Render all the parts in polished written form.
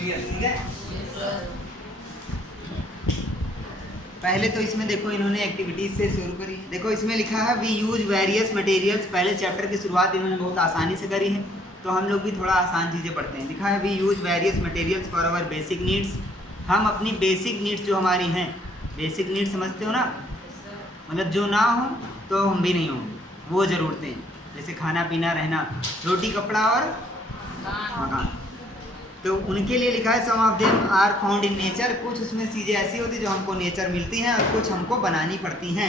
बोलिए, ठीक है। पहले तो इसमें देखो इन्होंने एक्टिविटीज से शुरू करी। देखो इसमें लिखा है वी यूज वेरियस मटेरियल्स। पहले चैप्टर की शुरुआत इन्होंने बहुत आसानी से करी है, तो हम लोग भी थोड़ा आसान चीज़ें पढ़ते हैं। लिखा है we use various materials for our basic needs. हम अपनी बेसिक नीड्स जो हमारी हैं, बेसिक नीड्स समझते हो ना, मतलब जो ना हो तो हम भी नहीं होंगे, वो ज़रूरतें, जैसे खाना पीना, रहना, रोटी कपड़ा और मकान, तो उनके लिए लिखा है some of them are found in nature. कुछ उसमें चीज़ें ऐसी होती जो हमको नेचर मिलती हैं और कुछ हमको बनानी पड़ती हैं।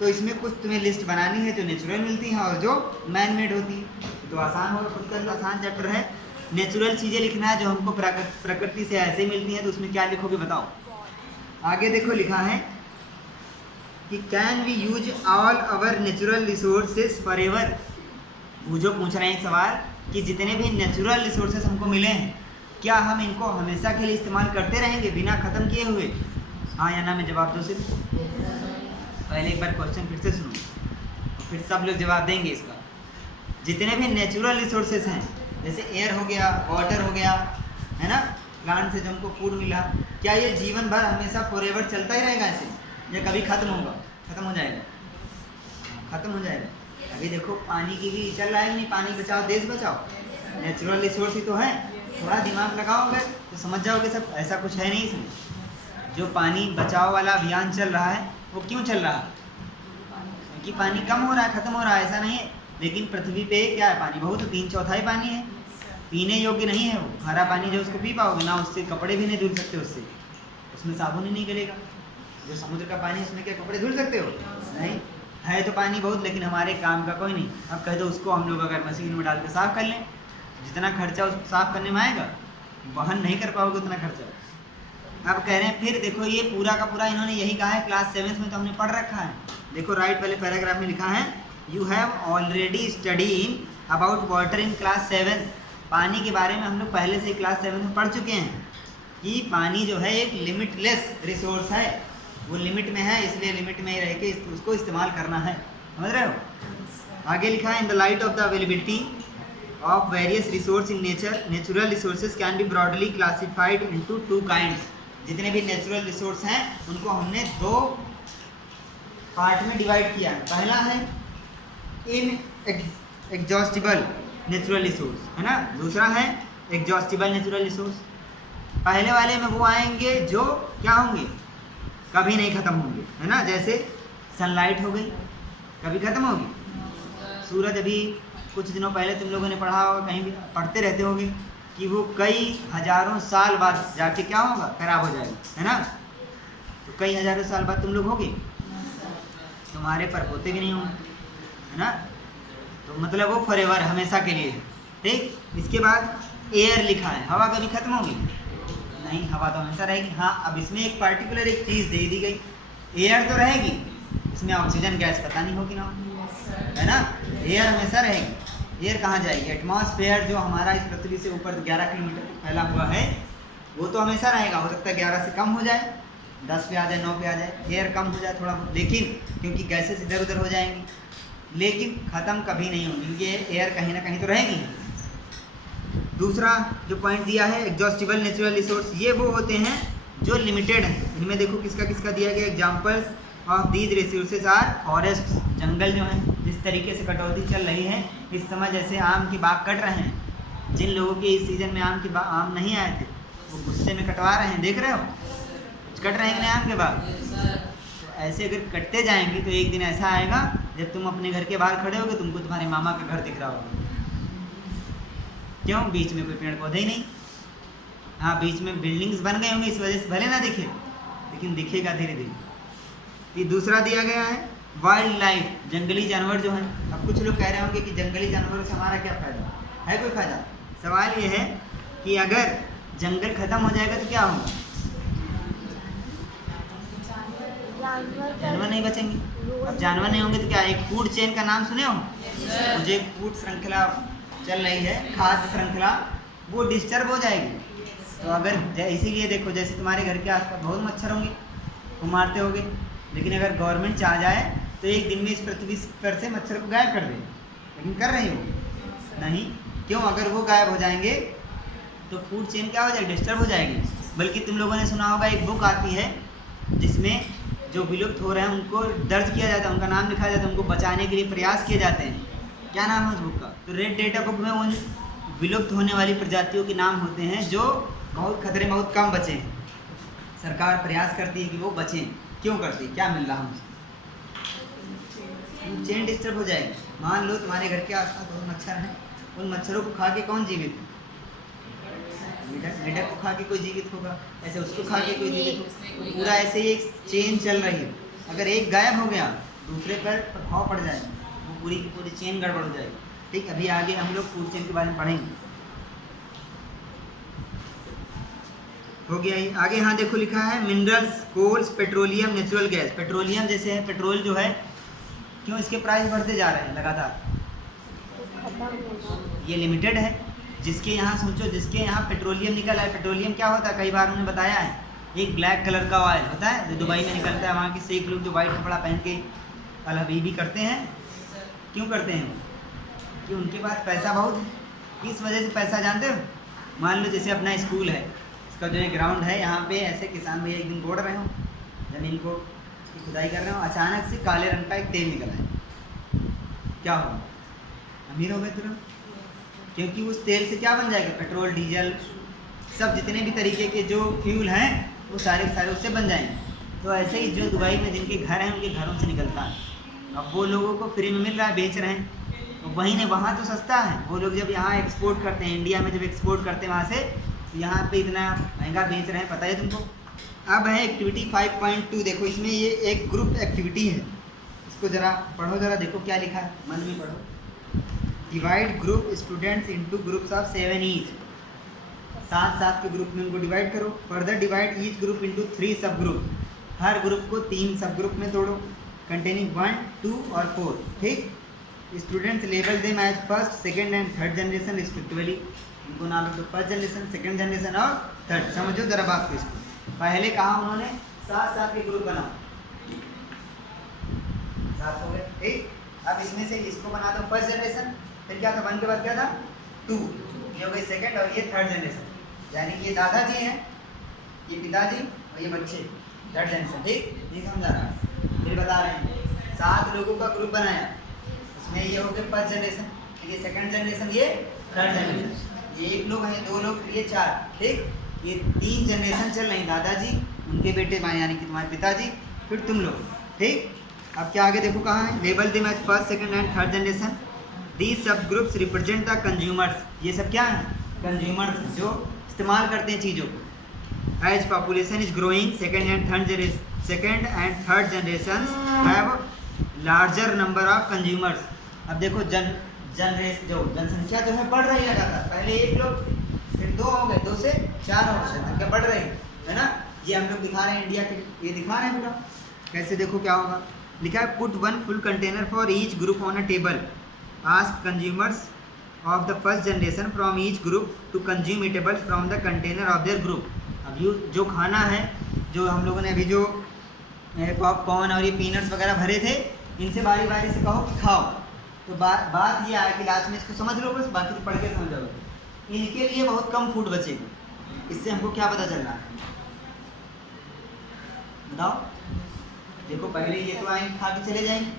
तो इसमें कुछ तुम्हें लिस्ट बनानी है जो नेचुरल मिलती हैं और जो मैन मेड होती है। तो आसान होगा, खुद का आसान चैप्टर है। नेचुरल चीज़ें लिखना है जो हमको प्रकृति से ऐसे मिलती हैं, तो उसमें क्या लिखोगे बताओ। आगे देखो लिखा है कि can we use all our natural resources forever. वो जो पूछ रहे हैं सवाल कि जितने भी नेचुरल रिसोर्सेज हमको मिले हैं, क्या हम इनको हमेशा के लिए इस्तेमाल करते रहेंगे बिना ख़त्म किए हुए? हाँ या ना में जवाब दो सिर्फ। पहले एक बार क्वेश्चन फिर से सुनो, फिर सब लोग जवाब देंगे इसका। जितने भी नेचुरल रिसोर्सेज हैं, जैसे एयर हो गया, वाटर हो गया, है ना, प्लांट से जो हमको फूड मिला, क्या ये जीवन भर हमेशा फॉरएवर चलता ही रहेगा ऐसे, या कभी ख़त्म होगा? ख़त्म हो जाएगा, ख़त्म हो जाएगा। अभी देखो पानी की भी चल रहा है नहीं, पानी बचाओ देश बचाओ, नेचुरल रिसोर्स ही तो है। थोड़ा दिमाग लगाओगे तो समझ जाओगे सब, ऐसा कुछ है नहीं इसमें। जो पानी बचाओ वाला अभियान चल रहा है वो क्यों चल रहा है? क्योंकि पानी कम हो रहा है, ख़त्म हो रहा है, ऐसा नहीं है। लेकिन पृथ्वी पे क्या है, पानी बहुत, 3/4 पानी है, पीने योग्य नहीं है वो। हरा पानी जो उसको पी पाओगे ना, उससे कपड़े भी नहीं धुल सकते, उसमें साबुन ही नहीं गिरेगा। जो समुद्र का पानी, उसमें क्या कपड़े धुल सकते हो? नहीं है, तो पानी बहुत, लेकिन हमारे काम का कोई नहीं। अब कह दो उसको हम लोग अगर मशीन में डाल के साफ़ कर लें, जितना खर्चा उसको साफ़ करने में आएगा, वहन नहीं कर पाओगे उतना खर्चा। अब कह रहे हैं, फिर देखो ये पूरा का पूरा इन्होंने यही कहा है, क्लास 7 में तो हमने पढ़ रखा है। देखो राइट वाले पैराग्राफ में लिखा है you have already studied about water in class 7। पानी के बारे में हम लोग पहले से क्लास 7 में पढ़ चुके हैं कि पानी जो है एक लिमिटलेस रिसोर्स है, वो लिमिट में है, इसलिए लिमिट में ही रह के उसको इस्तेमाल करना है। समझ रहे हो? आगे लिखा है in the light of the availability of various resource in nature, natural resources can be broadly classified into 2 kinds. जितने भी नेचुरल रिसोर्स हैं उनको हमने 2 पार्ट में डिवाइड किया है। पहला है इन एग्जॉस्टिबल नेचुरल रिसोर्स, है ना, दूसरा है एग्जॉस्टिबल नेचुरल रिसोर्स। पहले वाले में वो आएंगे जो क्या होंगे, कभी नहीं ख़त्म होंगे, है ना, जैसे सनलाइट हो गई, कभी ख़त्म होगी। सूरज, अभी कुछ दिनों पहले तुम लोगों ने पढ़ा होगा, कहीं भी पढ़ते रहते होगे कि वो कई हज़ारों साल बाद जाके क्या होगा, खराब हो जाएगा, है ना। तो कई हज़ारों साल बाद तुम लोग होगे, तुम्हारे परपोते भी नहीं होंगे, है ना। तो मतलब वो फॉरएवर, हमेशा के लिए है। ठीक, इसके बाद एयर लिखा है, हवा कभी ख़त्म होगी? नहीं, हवा तो हमेशा रहेगी। हाँ, अब इसमें एक पार्टिकुलर एक चीज़ दे दी गई, एयर तो रहेगी, इसमें ऑक्सीजन गैस पता नहीं होगी ना, है ना। एयर हमेशा रहेगी। एयर कहाँ जाएगी? एटमॉस्फेयर जो हमारा इस पृथ्वी से ऊपर 11 किलोमीटर फैला हुआ है, वो तो हमेशा रहेगा। हो सकता है 11 से कम हो जाए, 10 पे आ जाए, 9 पे आ जाए, एयर कम हो जाए थोड़ा बहुत, लेकिन क्योंकि गैसेस इधर उधर हो जाएंगी, लेकिन ख़त्म कभी नहीं होंगी, ये एयर कहीं ना कहीं तो रहेगी। दूसरा जो पॉइंट दिया है एग्जॉस्टिबल नेचुरल रिसोर्स, ये वो होते हैं जो लिमिटेड हैं। इनमें देखो किसका किसका दिया गया, examples of these resources are forest, जंगल जो हैं, जिस तरीके से कटौती चल रही है इस समय, जैसे आम के बाग कट रहे हैं, जिन लोगों के इस सीज़न में आम नहीं आए थे वो गुस्से में कटवा रहे हैं, देख रहे हो, कट रहे हैं कि नहीं आम के बाग। तो ऐसे अगर कटते जाएंगे तो एक दिन ऐसा आएगा जब तुम अपने घर के बाहर खड़े होगे, तुमको तुम्हारे मामा का घर दिख रहा होगा। क्यों? बीच में कोई पेड़ पौधे ही नहीं। हाँ, बीच में बिल्डिंग्स बन गए होंगे, इस वजह से भले ना दिखे, लेकिन दिखेगा धीरे धीरे। ये दूसरा दिया गया है वाइल्ड लाइफ, जंगली जानवर जो हैं। अब कुछ लोग कह रहे होंगे कि जंगली जानवरों से हमारा क्या फ़ायदा है? कोई फ़ायदा? सवाल ये है कि अगर जंगल ख़त्म हो जाएगा तो क्या होगा? जानवर नहीं बचेंगे। अब जानवर नहीं होंगे तो क्या? एक फूड चेन का नाम सुने हो? मुझे एक फूड श्रृंखला चल रही है, खाद्य श्रृंखला, वो डिस्टर्ब हो जाएगी। तो अगर इसीलिए देखो, जैसे तुम्हारे घर के आसपास बहुत मच्छर होंगे, वो मारते होगे, लेकिन अगर गवर्नमेंट चाह जाए तो एक दिन में इस पृथ्वी पर से मच्छर को गायब कर दे, लेकिन कर रही हो नहीं। क्यों? अगर वो गायब हो जाएंगे तो फूड चेन क्या हो जाएगी, डिस्टर्ब हो जाएगी। बल्कि तुम लोगों ने सुना होगा एक बुक आती है जिसमें जो विलुप्त हो रहे हैं उनको दर्ज किया जाता है, उनका नाम लिखा जाता है, उनको बचाने के लिए प्रयास किए जाते हैं। क्या नाम है उस बुक का? तो रेड डेटा बुक में उन विलुप्त होने वाली प्रजातियों के नाम होते हैं जो बहुत खतरे में बहुत कम बचे हैं। सरकार प्रयास करती है कि वो बचें। क्यों करती है? क्या मिल रहा हमसे? चेन डिस्टर्ब हो जाएगी। मान लो तुम्हारे घर के आसपास बहुत मच्छर हैं, उन मच्छरों को खा के कौन जीवित है? मेढक को खा के कोई जीवित होगा, ऐसे उसको खा के कोई जीवित होगा। पूरा ऐसे ही एक चेन चल रही है। अगर एक गायब हो गया दूसरे पर प्रभाव पड़ जाएगा, वो पूरी की पूरी चेन गड़बड़ हो जाएगी। ठीक, अभी आगे हम लोग फूड चेन के बारे में पढ़ेंगे। हो गया ही आगे। हाँ देखो लिखा है minerals, coals, petroleum, natural gas. Petroleum जैसे है, पेट्रोल जो है क्यों इसके प्राइस बढ़ते जा रहे हैं लगातार? ये लिमिटेड है। जिसके यहाँ सोचो, जिसके यहाँ पेट्रोलियम निकला है, पेट्रोलियम क्या होता है कई बार हमने बताया है, एक ब्लैक कलर का ऑयल होता है जो दुबई में निकलता है। वहाँ के शेख लोग जो वाइट कपड़ा पहन के अल हबीबी करते हैं, क्यों करते हैं? कि उनके पास पैसा बहुत है। किस वजह से पैसा जानते हो? मान लो जैसे अपना स्कूल है, इसका जो एक ग्राउंड है, यहाँ पे ऐसे किसान भैया एक दिन कोड़ रहे हो, ज़मीन को खुदाई कर रहे हो, अचानक से काले रंग का एक तेल निकला है। क्या होगा? अमीर हो गए तुरंत, क्योंकि उस तेल से क्या बन जाएगा? पेट्रोल, डीजल, सब जितने भी तरीके के जो फ्यूल हैं वो सारे के सारे उससे बन जाएंगे। तो ऐसे ही जो दुबई में जिनके घर हैं उनके घरों से निकलता है। अब वो लोगों को फ्री में मिल रहा है, बेच रहे हैं। तो वहीं ने वहाँ तो सस्ता है। वो लोग जब यहाँ एक्सपोर्ट करते हैं, इंडिया में जब एक्सपोर्ट करते हैं वहाँ से, तो यहाँ पे इतना महंगा बेच रहे हैं, पता है तुमको। अब है एक्टिविटी 5.2। देखो इसमें ये एक ग्रुप एक्टिविटी है, इसको ज़रा पढ़ो, ज़रा देखो क्या लिखा है, मन में पढ़ो। Divide group students into groups of 7 each. 7 के ग्रुप में उनको डिवाइड करो। Further divide each group into 3 सब ग्रुप। हर ग्रुप को 3 सब ग्रुप में तोड़ो, कंटेनिंग 1, 2 और 4। ठीक, students label them as first, second and third generation respectively. उनको नाम दो, फर्स्ट जनरेशन, सेकेंड जनरेशन और थर्ड। समझो जरा बात को। इसको पहले कहा उन्होंने 7 के ग्रुप बनाओ, 7 हो गए। ठीक, अब इसमें से इसको बना दो फर्स्ट जनरेशन। फिर क्या था? 1 के बाद क्या था? 2। ये हो गई सेकेंड और ये थर्ड जनरेशन। यानी कि ये दादाजी हैं, ये पिताजी और ये बच्चे, थर्ड जनरेशन। ठीक, ये समझा रहा है। फिर बता रहे हैं 7 लोगों का ग्रुप बनाया, उसमें ये हो गए फर्स्ट जनरेशन, ये सेकंड जनरेशन, ये थर्ड जनरेशन। ये 1 लोग हैं, 2 लोग, फिर ये 4। ठीक, ये 3 जनरेशन चल रही। दादाजी, उनके बेटे यानी कि तुम्हारे पिताजी, फिर तुम लोग। ठीक, अब क्या आगे देखो कहाँ है? Label them as first, second and third generation. These सब ग्रुप्स रिप्रेजेंट द कंज्यूमर्स। ये सब क्या है? कंज्यूमर्स, जो इस्तेमाल करते हैं चीज़ों को। As population is growing, second and third generation have larger number of consumers. अब देखो जनसंख्या जो है बढ़ रही है लगातार। पहले 1 लोग, फिर 2 हो गए, 2 से 4 हो गए, जनसंख्या बढ़ रही है ना। ये हम लोग दिखा रहे हैं इंडिया के, ये दिखा रहे हैं बेटा। कैसे? देखो क्या होगा लिखा है, put 1 full container for each group on a table. Ask consumers of the first generation from each group to consume eatables from the container of their group. अब ये जो खाना है, जो हम लोगों ने अभी जो पॉपकॉर्न और ये पीनट्स वगैरह भरे थे, इनसे बारी बारी से कहो कि खाओ। तो बात ये आए कि लास्ट में इसको समझ लो बस, बाकी तो पढ़ के समझ जाओगे। इनके लिए बहुत कम फूड बचेगा। इससे हमको क्या पता चल रहा है? बताओ। देखो पहले ये तो आएंगे खा के चले जाएंगे,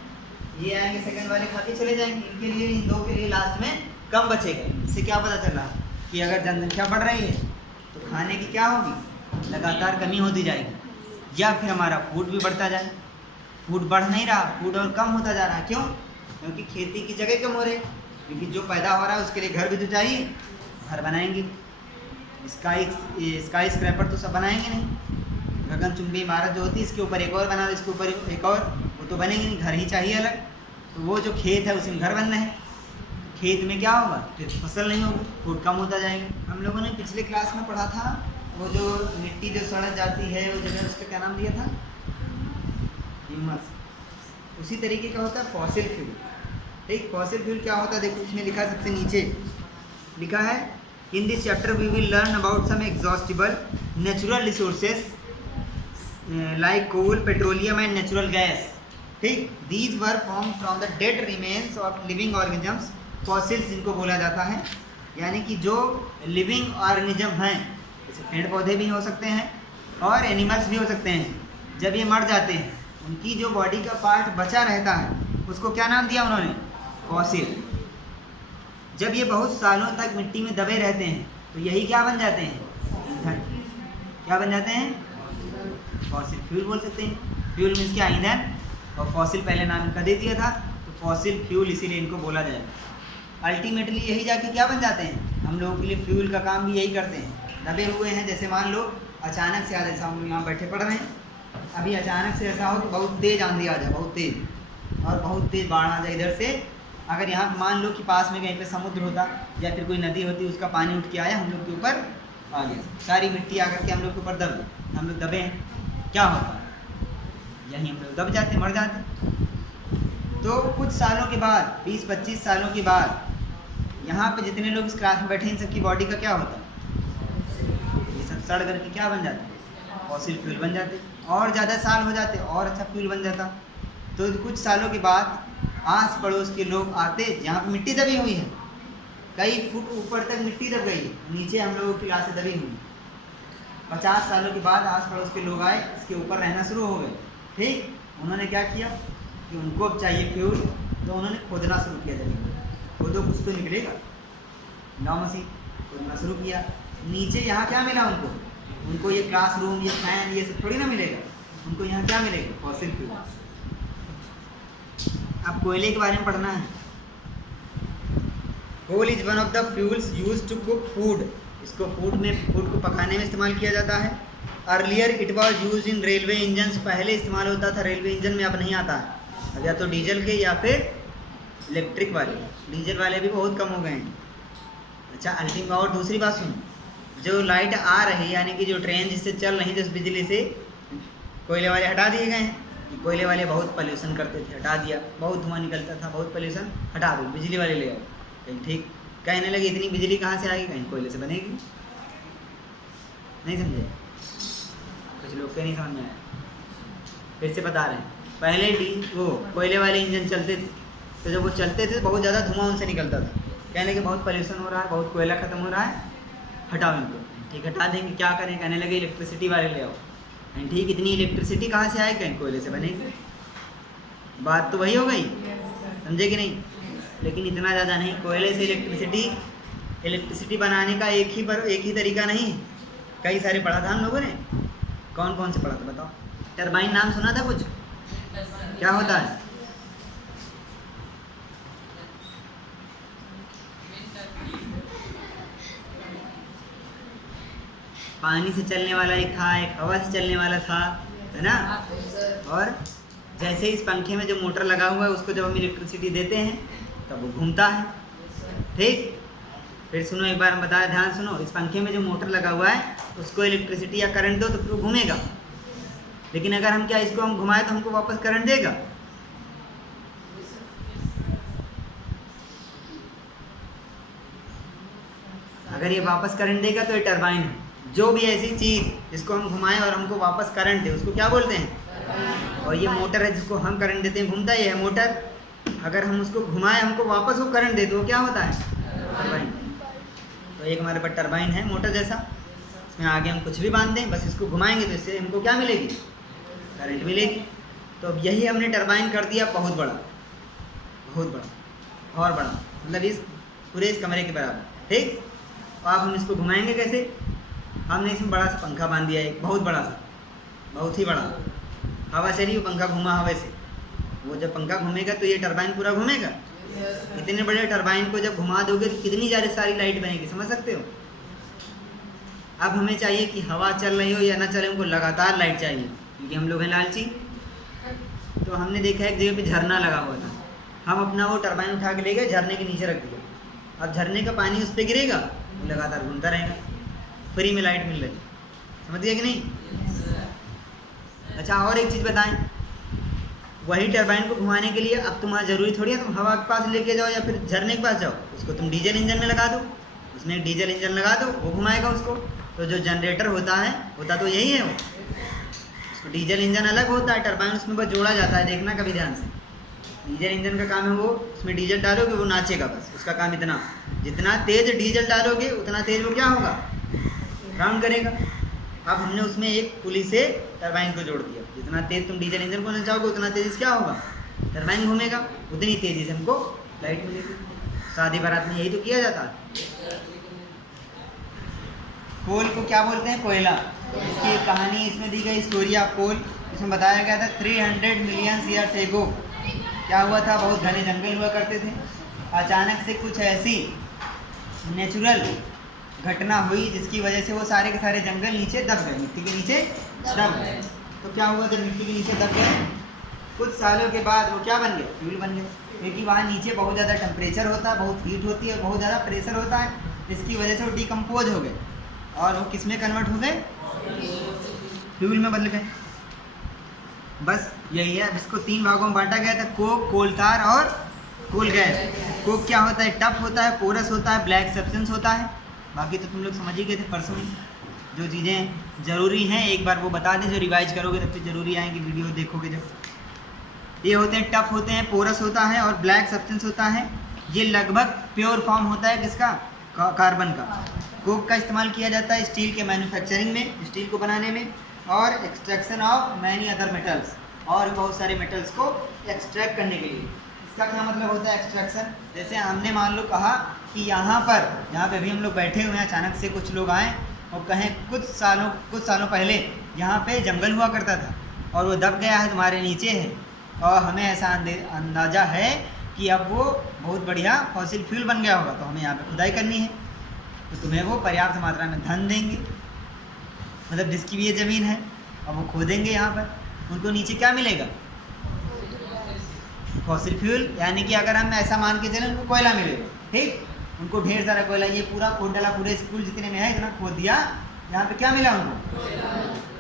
ये आएंगे सेकंड वाले खा के चले जाएंगे। इनके लिए, इन 2 के लिए लास्ट में कम बचेगा। इससे क्या पता चल रहा है कि अगर जनसंख्या बढ़ रही है तो खाने की क्या होगी? लगातार कमी होती जाएगी, या फिर हमारा फूड भी बढ़ता जाए। फूड बढ़ नहीं रहा, फूड और कम होता जा रहा है। क्यों? क्योंकि खेती की जगह कम हो रही है। क्योंकि जो पैदा हो रहा है उसके लिए घर भी तो चाहिए, घर बनाएंगे। स्काई स्क्रैपर तो सब बनाएंगे नहीं। गगनचुंबी इमारत जो होती है, इसके ऊपर एक और बना दो, इसके ऊपर एक और, वो तो बनेंगे नहीं, घर ही चाहिए अलग। तो वो जो खेत है उसी में घर बन रहे हैं। खेत में क्या होगा? फिर फसल नहीं होगी, फूड कम होता जाएगा। हम लोगों ने पिछले क्लास में पढ़ा था, वो जो मिट्टी जो सड़ जाती है वो जगह, उसका क्या नाम दिया था? ह्यूमस। उसी तरीके का होता है फॉसिल फ्यूल। ठीक, फॉसिल फ्यूल क्या होता है? देखो इसमें लिखा है, सबसे नीचे लिखा है, in this chapter we will learn about some exhaustible natural resources like coal, petroleum and natural gas. ठीक, these were form from the dead remains of living organisms, fossils जिनको बोला जाता है। यानी कि जो लिविंग ऑर्गेनिज्म हैं, जैसे पेड़ पौधे भी हो सकते हैं और एनिमल्स भी हो सकते हैं, जब ये मर जाते हैं उनकी जो बॉडी का पार्ट बचा रहता है उसको क्या नाम दिया उन्होंने? फॉसिल। जब ये बहुत सालों तक मिट्टी में दबे रहते हैं तो यही क्या बन जाते हैं? ईंधन। क्या बन जाते हैं? फॉसिल फ्यूल बोल सकते हैं। फ्यूल मीन्स क्या? ईंधन। और फॉसिल पहले नाम इनका दे दिया था तो फॉसिल फ्यूल इसीलिए इनको बोला जाएगा। अल्टीमेटली यही जाके क्या बन जाते हैं? हम लोगों के लिए फ्यूल का काम भी यही करते हैं। दबे हुए हैं, जैसे मान लो अचानक से आज ऐसा हम यहाँ बैठे पड़ रहे हैं, अभी अचानक से ऐसा हो कि बहुत तेज़ आंधी आ जाए, बहुत तेज़, और बहुत तेज़ बाढ़ आ जाए इधर से, अगर यहाँ मान लो कि पास में कहीं पे समुद्र होता या फिर कोई नदी होती, उसका पानी उठ के आया, हम लोग के ऊपर आ गया, सारी मिट्टी आकर के हम लोग के ऊपर दब गई, हम लोग दबे हैं, क्या होता? यहीं हम लोग दब जाते, मर जाते। तो कुछ सालों के बाद, 20-25 सालों के बाद, यहाँ पे जितने लोग इस क्लास में बैठे इन सबकी बॉडी का क्या होता? ये सब सड़ करके क्या बन जाते? फॉसिल फ्यूल बन जाते। और ज़्यादा साल हो जाते और अच्छा फ्यूल बन जाता। तो कुछ सालों के बाद आस पड़ोस के लोग आते, जहाँ पे मिट्टी दबी हुई है, कई फुट ऊपर तक मिट्टी दब गई, नीचे हम लोगों की लाशें दबी हुई। 50 सालों के बाद आस पड़ोस के लोग आए, इसके ऊपर रहना शुरू हो गए। ठीक, उन्होंने क्या किया कि उनको अब चाहिए फ्यूल, तो उन्होंने खोदना शुरू किया जमीन, खोदो कुछ तो निकलेगा, गाँव मशीन खोदना शुरू किया। नीचे यहाँ क्या मिला उनको? उनको ये क्लासरूम, ये फैन, ये सब थोड़ी ना मिलेगा, उनको यहाँ क्या मिलेगा? Fossil fuel. अब कोयले के बारे में पढ़ना है। Coal is one of the fuels used to cook food. इसको फूड को पकाने में इस्तेमाल किया जाता है। Earlier it was used in railway engines. पहले इस्तेमाल होता था रेलवे इंजन में, अब नहीं आता है। अब या तो डीजल के या फिर इलेक्ट्रिक वाले। डीजल वाले भी बहुत कम हो गए हैं। अच्छा, अल्टीमेट और दूसरी बात सुनो, जो लाइट आ रही है, यानी कि जो ट्रेन जिससे चल रही है, जिस बिजली से, कोयले वाले हटा दिए गए हैं। कोयले वाले बहुत पोल्यूशन करते थे, हटा दिया, बहुत धुआं निकलता था, बहुत पोल्यूशन, हटा दो, बिजली वाले ले आओ। कहीं ठीक कहने लगे इतनी बिजली कहाँ से आएगी? कहीं कोयले से बनेगी। नहीं समझे? कुछ लोग के नहीं समझ में आया, फिर से बता रहे हैं। पहले वो कोयले वाले इंजन चलते थे, तो जब वो चलते थे बहुत ज़्यादा धुआं उनसे निकलता था। कहने के बहुत पोल्यूशन हो रहा है, बहुत कोयला खत्म हो रहा है, हटाओ इनको। ठीक, हटा देंगे, क्या करें? कहने लगे इलेक्ट्रिसिटी वाले ले आओ। ठीक, इतनी इलेक्ट्रिसिटी कहाँ से आए? कहीं कोयले से बनेगी। बात तो वही हो गई, समझे कि नहीं? लेकिन इतना ज़्यादा नहीं। कोयले से इलेक्ट्रिसिटी बनाने का एक ही तरीका नहीं, कई सारे पढ़ा था हम लोगों ने। कौन कौन से पढ़ा था बताओ? टरबाइन नाम सुना था कुछ? क्या होता है? पानी से चलने वाला एक था, एक हवा से चलने वाला था, है ना? और जैसे इस पंखे में जो मोटर लगा हुआ है, उसको जब हम इलेक्ट्रिसिटी देते हैं तब वो घूमता है। ठीक, फिर सुनो एक बार हम बताया, ध्यान सुनो। इस पंखे में जो मोटर लगा हुआ है, उसको इलेक्ट्रिसिटी या करंट दो तो फिर वो घूमेगा। लेकिन अगर हम इसको हम घुमाएं तो हमको वापस करंट देगा? अगर ये वापस करंट देगा तो ये टरबाइन है। जो भी ऐसी चीज़ जिसको हम घुमाएं और हमको वापस करंट दे, उसको क्या बोलते हैं? और ये मोटर है जिसको हम करंट देते हैं, घूमता ही है मोटर। अगर हम उसको घुमाएं, हमको वापस वो करंट दे, तो वो क्या होता है? टरबाइन। तो एक हमारे पास टरबाइन है मोटर जैसा, इसमें आगे हम कुछ भी बांध दें, बस इसको घुमाएंगे तो इससे हमको क्या मिलेगी? करंट मिलेगी। तो अब यही हमने टरबाइन कर दिया बहुत बड़ा, बहुत बड़ा और बड़ा, मतलब इस पूरे इस कमरे के बराबर। ठीक, तो अब हम इसको घुमाएंगे कैसे? हमने इसमें बड़ा सा पंखा बांध दिया, एक बहुत बड़ा सा, बहुत ही बड़ा। हवा चली, वो पंखा घूमा हवा से, वो जब पंखा घूमेगा तो ये टरबाइन पूरा घूमेगा। इतने बड़े टरबाइन को जब घुमा दोगे तो कितनी ज़्यादा सारी लाइट बनेगी, समझ सकते हो? अब हमें चाहिए कि हवा चल रही हो या ना चले, हमको लगातार लाइट चाहिए, क्योंकि हम लोग हैं लालची। तो हमने देखा एक जगह पे झरना लगा हुआ था, हम अपना वो टरबाइन उठा के ले गए, झरने के नीचे रख दिया। अब झरने का पानी उस पर गिरेगा, वो लगातार घूमता रहेगा, फ्री में लाइट मिल रही। समझ गए कि नहीं? अच्छा, और एक चीज़ बताएं, वही टरबाइन को घुमाने के लिए अब तुम्हारा ज़रूरी थोड़ी है तुम हवा के पास लेके जाओ या फिर झरने के पास जाओ, उसको तुम डीजल इंजन में लगा दो, उसमें एक डीजल इंजन लगा दो, वो घुमाएगा उसको। तो जो जनरेटर होता तो यही है, वो उसको डीजल इंजन अलग होता है, टरबाइन उसमें बस जोड़ा जाता है, देखना कभी ध्यान से। डीजल इंजन का काम है वो, उसमें डीजल डालोगे वो नाचेगा, बस उसका काम इतना। जितना तेज डीजल डालोगे उतना तेज वो क्या होगा, राउंड करेगा। अब हमने उसमें एक पुली से टरबाइन को जोड़ दिया, जितना तेज तुम डीजल इंजन को नचाओगे उतना तेज क्या होगा, टरबाइन घूमेगा, उतनी तेजी से हमको लाइट मिलेगी। शादी बारात में यही तो किया जाता है। कोल को क्या बोलते हैं, कोयला। इसकी कहानी इसमें दी गई, स्टोरी ऑफ कोल। इसमें बताया गया था 300 मिलियन ईयर्स एगो क्या हुआ था, बहुत घने जंगल हुआ करते थे। अचानक से कुछ ऐसी नेचुरल घटना हुई जिसकी वजह से वो सारे के सारे जंगल नीचे दब गए, मिट्टी के नीचे दब गए। तो क्या हुआ, जब मिट्टी के नीचे दब गए कुछ सालों के बाद वो क्या बन गए, फ्यूल बन गए। क्योंकि वहाँ नीचे बहुत ज़्यादा टेम्परेचर होता है, बहुत हीट होती है, बहुत ज़्यादा प्रेशर होता है, इसकी वजह से वो डिकम्पोज हो गए और वो किस में कन्वर्ट हो गए, फ्यूल में बदल गए। बस यही है। इसको 3 भागों में बांटा गया था, कोक, कोल तार और कोल गैस। कोक क्या होता है, टफ होता है, पोरस होता है, ब्लैक सब्सटेंस होता है। बाकी तो तुम लोग समझ ही गए थे परसों में। जो चीज़ें ज़रूरी हैं एक बार वो बता दें, जो रिवाइज करोगे तब फिर ज़रूरी आएंगी, वीडियो देखोगे जब। ये होते हैं टफ होते हैं, पोरस होता है और ब्लैक सब्सटेंस होता है। ये लगभग प्योर फॉर्म होता है किसका, कार्बन का। कोक का इस्तेमाल किया जाता है स्टील के मैन्युफैक्चरिंग में, स्टील को बनाने में, और extraction of many other metals, और बहुत सारे मेटल्स को एक्सट्रैक्ट करने के लिए। इसका क्या मतलब होता है एक्सट्रैक्शन, जैसे हमने मान लो कहा कि यहाँ पे भी हम लोग बैठे हुए हैं, अचानक से कुछ लोग आए और कहें कुछ सालों पहले यहाँ पे जंगल हुआ करता था और वो दब गया है, तुम्हारे नीचे है, और हमें ऐसा अंदाज़ा है कि अब वो बहुत बढ़िया फॉसिल फ्यूल बन गया होगा, तो हमें यहाँ पे खुदाई करनी है। तो तुम्हें वो पर्याप्त मात्रा में धन देंगे, मतलब जिसकी भी ये ज़मीन है, और वो खोदेंगे यहाँ पर, उनको नीचे क्या मिलेगा, फॉसिल फ्यूल। यानी कि अगर हम ऐसा मान के चलें उनको कोयला मिलेगा, ठीक, उनको ढेर सारा कोयला, ये पूरा खोद डाला, पूरे स्कूल जितने में है इतना खोद दिया, यहाँ पे क्या मिला उनको,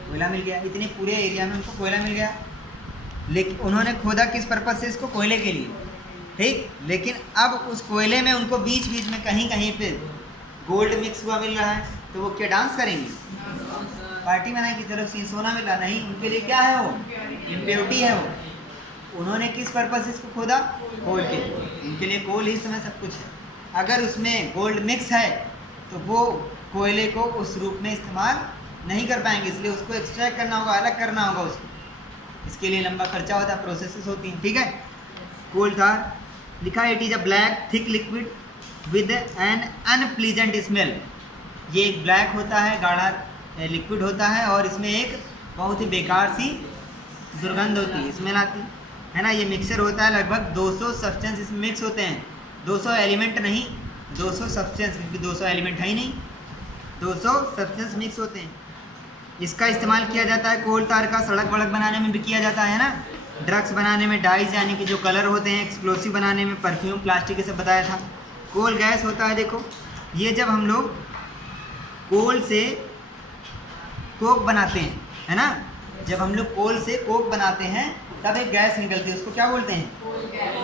कोयला मिल गया। इतने पूरे एरिया में उनको कोयला मिल गया। लेकिन उन्होंने खोदा किस पर्पज़ से, इसको कोयले के लिए, ठीक। लेकिन अब उस कोयले में उनको बीच बीच में कहीं कहीं पे गोल्ड मिक्स हुआ मिल रहा है, तो वो क्या डांस करेंगे, पार्टी मनाएं कि चलो सोना मिला, नहीं, उनके लिए क्या है, वो इम्प्योरिटी है। वो उन्होंने किस पर्पज़ से इसको खोदा, कोल के, उनके लिए कोल ही समय सब कुछ है। अगर उसमें गोल्ड मिक्स है तो वो कोयले को उस रूप में इस्तेमाल नहीं कर पाएंगे, इसलिए उसको एक्सट्रैक्ट करना होगा, अलग करना होगा उसको। इसके लिए लंबा खर्चा होता है, प्रोसेसेस होती हैं, ठीक है। कोल तार लिखा है, it is a black thick liquid with an unpleasant smell. ये एक ब्लैक होता है, गाढ़ा लिक्विड होता है, और इसमें एक बहुत ही बेकार सी दुर्गंध होती है, स्मेल आती है ना। ये मिक्सचर होता है, लगभग 200 सब्सटेंस इसमें मिक्स होते हैं, 200 एलिमेंट नहीं, 200 सब्सटेंस, क्योंकि 200 एलिमेंट है ही नहीं, 200 सब्सटेंस मिक्स होते हैं। इसका इस्तेमाल किया जाता है कोल तार का, सड़क वड़क बनाने में भी किया जाता है ना, ड्रग्स बनाने में, डाइज यानी कि जो कलर होते हैं, एक्सप्लोसिव बनाने में, परफ्यूम, प्लास्टिक, ये सब बताया था। कोल गैस होता है, देखो ये जब हम लोग कोल से कोक बनाते हैं, है ना, जब हम लोग कोल से कोक बनाते हैं तब एक गैस निकलती है, उसको क्या बोलते हैं,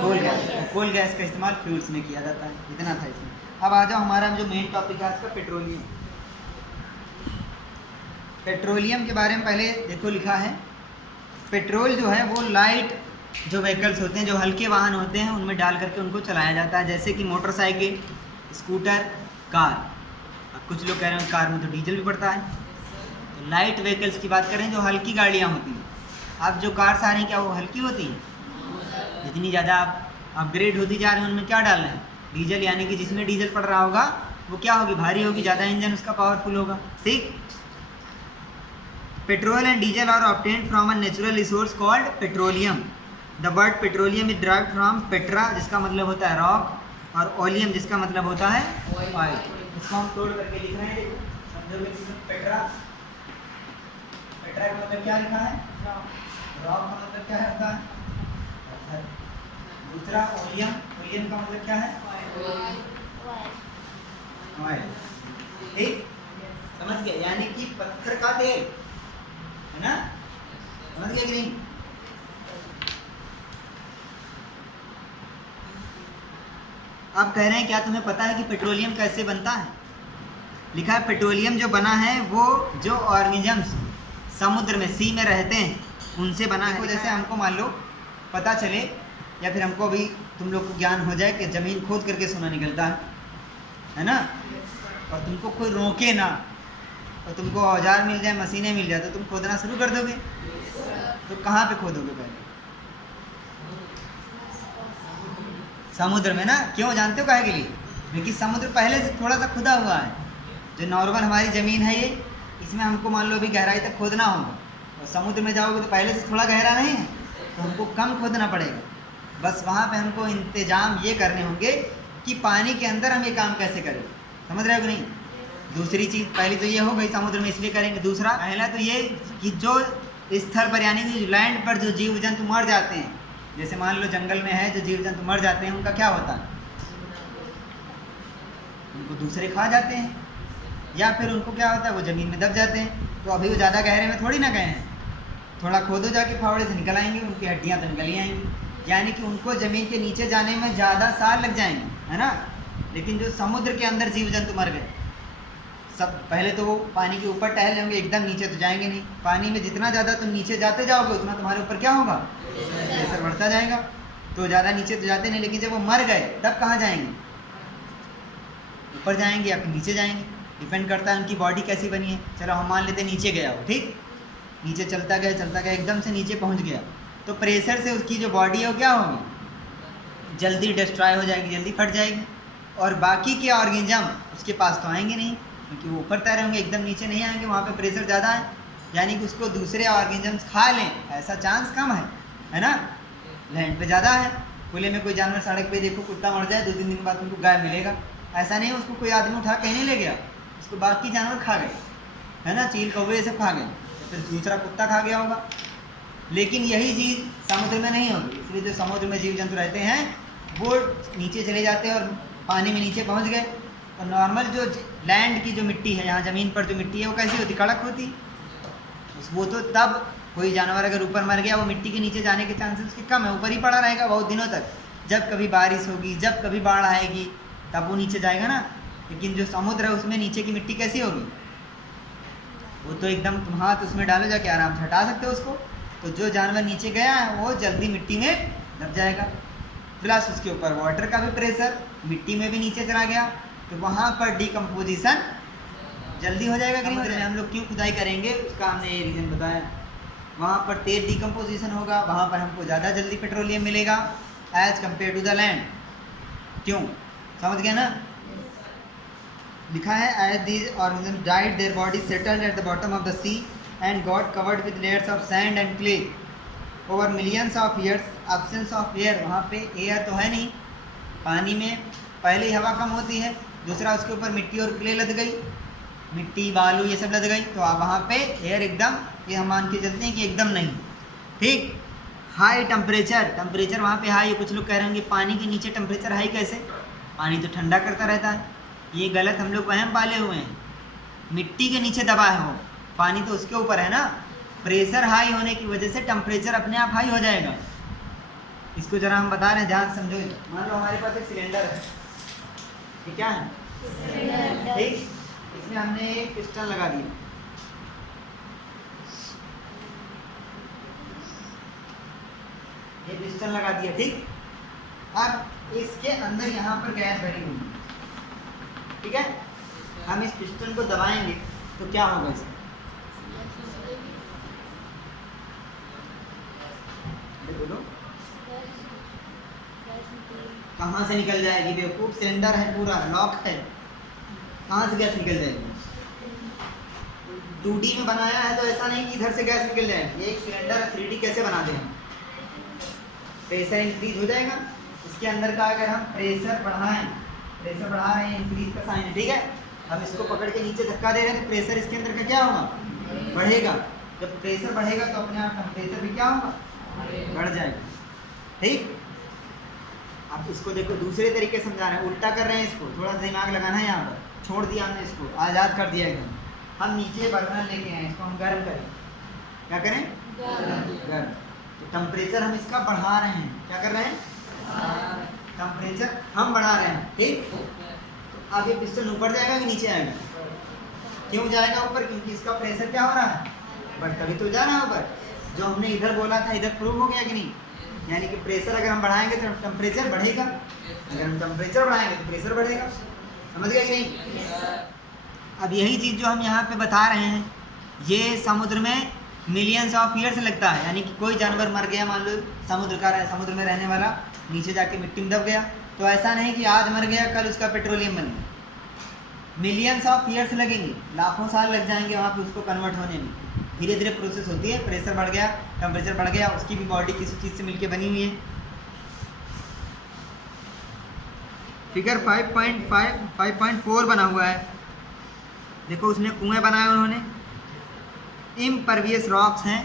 कोल गैस। कोल गैस का इस्तेमाल फ्यूल्स में किया जाता है। इतना था इसमें। अब आ जाओ हमारा जो मेन टॉपिक है आज का, पेट्रोलियम। पेट्रोलियम के बारे में पहले देखो लिखा है, पेट्रोल जो है वो लाइट जो व्हीकल्स होते हैं, जो हल्के वाहन होते हैं, उनमें डाल करके उनको चलाया जाता है, जैसे कि मोटरसाइकिल, स्कूटर, कार। अब कुछ लोग कह रहे हैं कार में तो डीजल भी पड़ता है, तो लाइट व्हीकल्स की बात करें जो हल्की गाड़ियाँ होती हैं। अब जो कार्स आ रही हैं क्या वो हल्की होती हैं, जितनी ज़्यादा आप अपग्रेड होती जा रही हैं उनमें क्या डाल रहे हैं, डीजल, यानी कि जिसमें डीजल पड़ रहा होगा वो क्या होगी, भारी होगी, ज़्यादा इंजन उसका पावरफुल होगा, ठीक। Petrol and diesel are obtained from a natural resource called petroleum. The word petroleum is derived from petra, जिसका मतलब होता है रॉक, और ओलियम जिसका मतलब होता है ऑयल। इसको हम तोड़ करके लिख रहे हैं, देखो समझोगे। पेट्रा, पेट्रा का मतलब क्या लिखा है, रॉक का मतलब क्या होता है, दूसरा ओलियम, ओलियम का मतलब क्या है, ऑयल, ठीक, समझ गए, यानी कि पत्थर का तेल, है ना, समझ गए कि नहीं। आप कह रहे हैं क्या तुम्हें पता है कि पेट्रोलियम कैसे बनता है, लिखा है पेट्रोलियम जो बना है वो जो ऑर्गेनिजम्स समुद्र में, सी में रहते हैं, उनसे बना है। जैसे हमको मान लो पता चले या फिर हमको अभी तुम लोग को ज्ञान हो जाए कि ज़मीन खोद करके सोना निकलता है ना, और तुमको कोई रोके ना, और तुमको औजार मिल जाए, मशीनें मिल जाए, तो तुम खोदना शुरू कर दोगे। तो कहाँ पे खोदोगे पहले? समुद्र में ना। क्यों जानते हो काहे के लिए? क्योंकि समुद्र पहले से थोड़ा सा खुदा हुआ है। जो नॉर्मल हमारी ज़मीन है ये, इसमें हमको मान लो अभी गहराई तक खोदना होगा, और समुद्र में जाओगे तो पहले से थोड़ा गहरा नहीं है, तो हमको कम खोदना पड़ेगा। बस वहाँ पे हमको इंतजाम ये करने होंगे कि पानी के अंदर हम ये काम कैसे करें। समझ रहे हो कि नहीं? दूसरी चीज़, पहली तो ये हो गई समुद्र में इसलिए करेंगे। दूसरा, पहला तो ये कि जो स्थल पर यानी कि लैंड पर जो जीव जंतु मर जाते हैं, जैसे मान लो जंगल में है जो जीव जंतु मर जाते हैं, उनका क्या होता है? उनको दूसरे खा जाते हैं, या फिर उनको क्या होता है, वो ज़मीन में दब जाते हैं। तो अभी वो ज़्यादा गहरे में थोड़ी ना गए हैं, थोड़ा खोदो जाके फावड़े से निकल आएंगे, उनकी हड्डियाँ तो निकल ही आएंगी, यानी कि उनको ज़मीन के नीचे जाने में ज़्यादा साल लग जाएंगे, है ना। लेकिन जो समुद्र के अंदर जीव जंतु मर गए, सब पहले तो वो पानी के ऊपर टहल लेंगे, एकदम नीचे तो जाएंगे नहीं। पानी में जितना ज़्यादा तुम नीचे जाते जाओगे उतना तुम्हारे ऊपर क्या होगा, प्रेशर बढ़ता जाएगा। तो ज़्यादा नीचे तो जाते नहीं, लेकिन जब वो मर गए तब कहाँ जाएंगे? ऊपर जाएंगे या फिर नीचे जाएंगे, डिपेंड करता है उनकी बॉडी कैसी बनी है। चलो हम मान लेते नीचे गया हो, ठीक, नीचे चलता गया एकदम से नीचे पहुँच गया, तो प्रेशर से उसकी जो बॉडी है वो क्या होगी, जल्दी डिस्ट्रॉय हो जाएगी, जल्दी फट जाएगी। और बाकी के ऑर्गेनिज्म उसके पास तो आएंगे नहीं, क्योंकि वो ऊपर तैरे होंगे, एकदम नीचे नहीं आएंगे, वहाँ पे प्रेशर ज़्यादा है, यानी कि उसको दूसरे ऑर्गेनिजम्स खा लें, ऐसा चांस कम है ना। लैंड पे ज़्यादा है। खुले में कोई जानवर सड़क पे देखो कुत्ता मर जाए, 2-3 दिन बाद उनको गाय मिलेगा, ऐसा नहीं उसको कोई आदमी उठा कहीं नहीं ले गया, उसको बाकी जानवर खा गए, है ना, चील कौवे सब खा गए, फिर दूसरा कुत्ता खा गया होगा। लेकिन यही चीज़ समुद्र में नहीं होगी, इसलिए जो समुद्र में जीव जंतु रहते हैं वो नीचे चले जाते हैं और पानी में नीचे पहुँच गए। और नॉर्मल जो लैंड की जो मिट्टी है, यहाँ ज़मीन पर जो मिट्टी है वो कैसी होती, कड़क होती। वो तो तब कोई जानवर अगर ऊपर मर गया, वो मिट्टी के नीचे जाने के चांसेस उसके कम है, ऊपर ही पड़ा रहेगा बहुत दिनों तक। जब कभी बारिश होगी, जब कभी बाढ़ आएगी, तब वो नीचे जाएगा ना। लेकिन जो समुद्र है उसमें नीचे की मिट्टी कैसी होगी, वो तो एकदम तुम हाथ उसमें डालो जाके आराम से हटा सकते हो उसको। तो जो जानवर नीचे गया है वो जल्दी मिट्टी में दब जाएगा, प्लस उसके ऊपर वाटर का भी प्रेशर, मिट्टी में भी नीचे चला गया, तो वहाँ पर डिकम्पोजिशन जल्दी हो जाएगा कि नहीं। हम लोग क्यों खुदाई करेंगे उसका हमने ये रीज़न बताया। वहाँ पर तेल डिकम्पोजिशन होगा, वहाँ पर हमको ज़्यादा जल्दी पेट्रोलियम मिलेगा as compare to the land. क्यों, समझ गया ना। लिखा है as these organism died their body settled at the bottom of the sea and got covered with layers of sand and clay over millions of years. Absence of air, वहाँ पे air तो है नहीं, पानी में पहले ही हवा कम होती है, दूसरा उसके ऊपर मिट्टी और क्ले लद गई, मिट्टी बालू ये सब लद गई, तो आप वहाँ पे एयर एकदम, ये हम मान के चलते हैं कि एकदम नहीं, ठीक। हाई टेम्परेचर वहाँ पे हाई है। कुछ लोग कह रहे होंगे पानी के नीचे टेम्परेचर हाई कैसे, पानी तो ठंडा करता रहता है। ये गलत हम लोग वहम पाले हुए हैं, मिट्टी के नीचे दबा है वो, पानी तो उसके ऊपर है ना। प्रेशर हाई होने की वजह से टेम्परेचर अपने आप हाई हो जाएगा। इसको जरा हम बता रहे हैं, ध्यान समझो। मान लो हमारे पास एक सिलेंडर है, ये क्या है, ठीक, इसमें हमने एक पिस्टन लगा दिया, ये पिस्टन लगा दिया, ठीक। अब इसके अंदर यहाँ पर गैस भरी हुई है, ठीक है। हम इस पिस्टन को दबाएंगे तो क्या होगा इसमें, बोलो कहाँ से निकल जाएगी, बेवकूफ, सिलेंडर है पूरा लॉक है, कहाँ से गैस निकल जाएगी। 2D में बनाया है तो ऐसा नहीं कि इधर से गैस निकल जाएगी। ये एक सिलेंडर है, 3D कैसे बनाते हैं, प्रेशर इंक्रीज हो जाएगा इसके अंदर का। अगर हम प्रेशर बढ़ाएं, प्रेशर बढ़ा रहे हैं, इंक्रीज का साइन है, ठीक है। हम इसको पकड़ के नीचे धक्का दे रहे हैं तो प्रेशर इसके अंदर का क्या होगा, बढ़ेगा। जब प्रेशर बढ़ेगा तो अपने आप टेम्परेचर भी क्या होगा, बढ़ जाएगा, ठीक। आप इसको देखो, दूसरे तरीके समझा रहे हैं, उल्टा कर रहे हैं इसको, थोड़ा दिमाग लगाना है। यहाँ पर छोड़ दिया हमने, इसको आज़ाद कर दिया एकदम। हम नीचे बर्नर लेके आए, इसको हम गर्म करें, क्या करें, गर्म। तो टेम्परेचर हम इसका बढ़ा रहे हैं, क्या कर रहे हैं, टेम्परेचर हम बढ़ा रहे हैं, ठीक। तो अब ये पिस्टन ऊपर जाएगा कि नीचे आएगा, क्यों जाएगा ऊपर, क्योंकि इसका प्रेशर क्या हो रहा है, बढ़, तभी तो जा रहा है ऊपर। जो हमने इधर बोला था इधर प्रूव हो गया कि नहीं, यानी कि प्रेशर अगर हम बढ़ाएंगे तो टेम्परेचर बढ़ेगा, अगर हम टेम्परेचर बढ़ाएंगे तो प्रेशर बढ़ेगा। समझ गए कि नहीं? अब यही चीज़ जो हम यहाँ पे बता रहे हैं, ये समुद्र में मिलियंस ऑफ ईयर्स लगता है। यानी कि कोई जानवर मर गया, मान लो समुद्र में रहने वाला, नीचे जाके मिट्टी में दब गया, तो ऐसा नहीं कि आज मर गया कल उसका पेट्रोलियम बन गया। मिलियंस ऑफ ईयर्स लगेंगे, लाखों साल लग जाएंगे वहाँ पे उसको कन्वर्ट होने में। धीरे धीरे प्रोसेस होती है, प्रेशर बढ़ गया, टेम्परेचर बढ़ गया, उसकी भी बॉडी किसी चीज़ से मिलके बनी हुई है। फिगर 5.4 बना हुआ है, देखो उसने कुएं बनाए उन्होंने, इम्परवियस रॉक्स हैं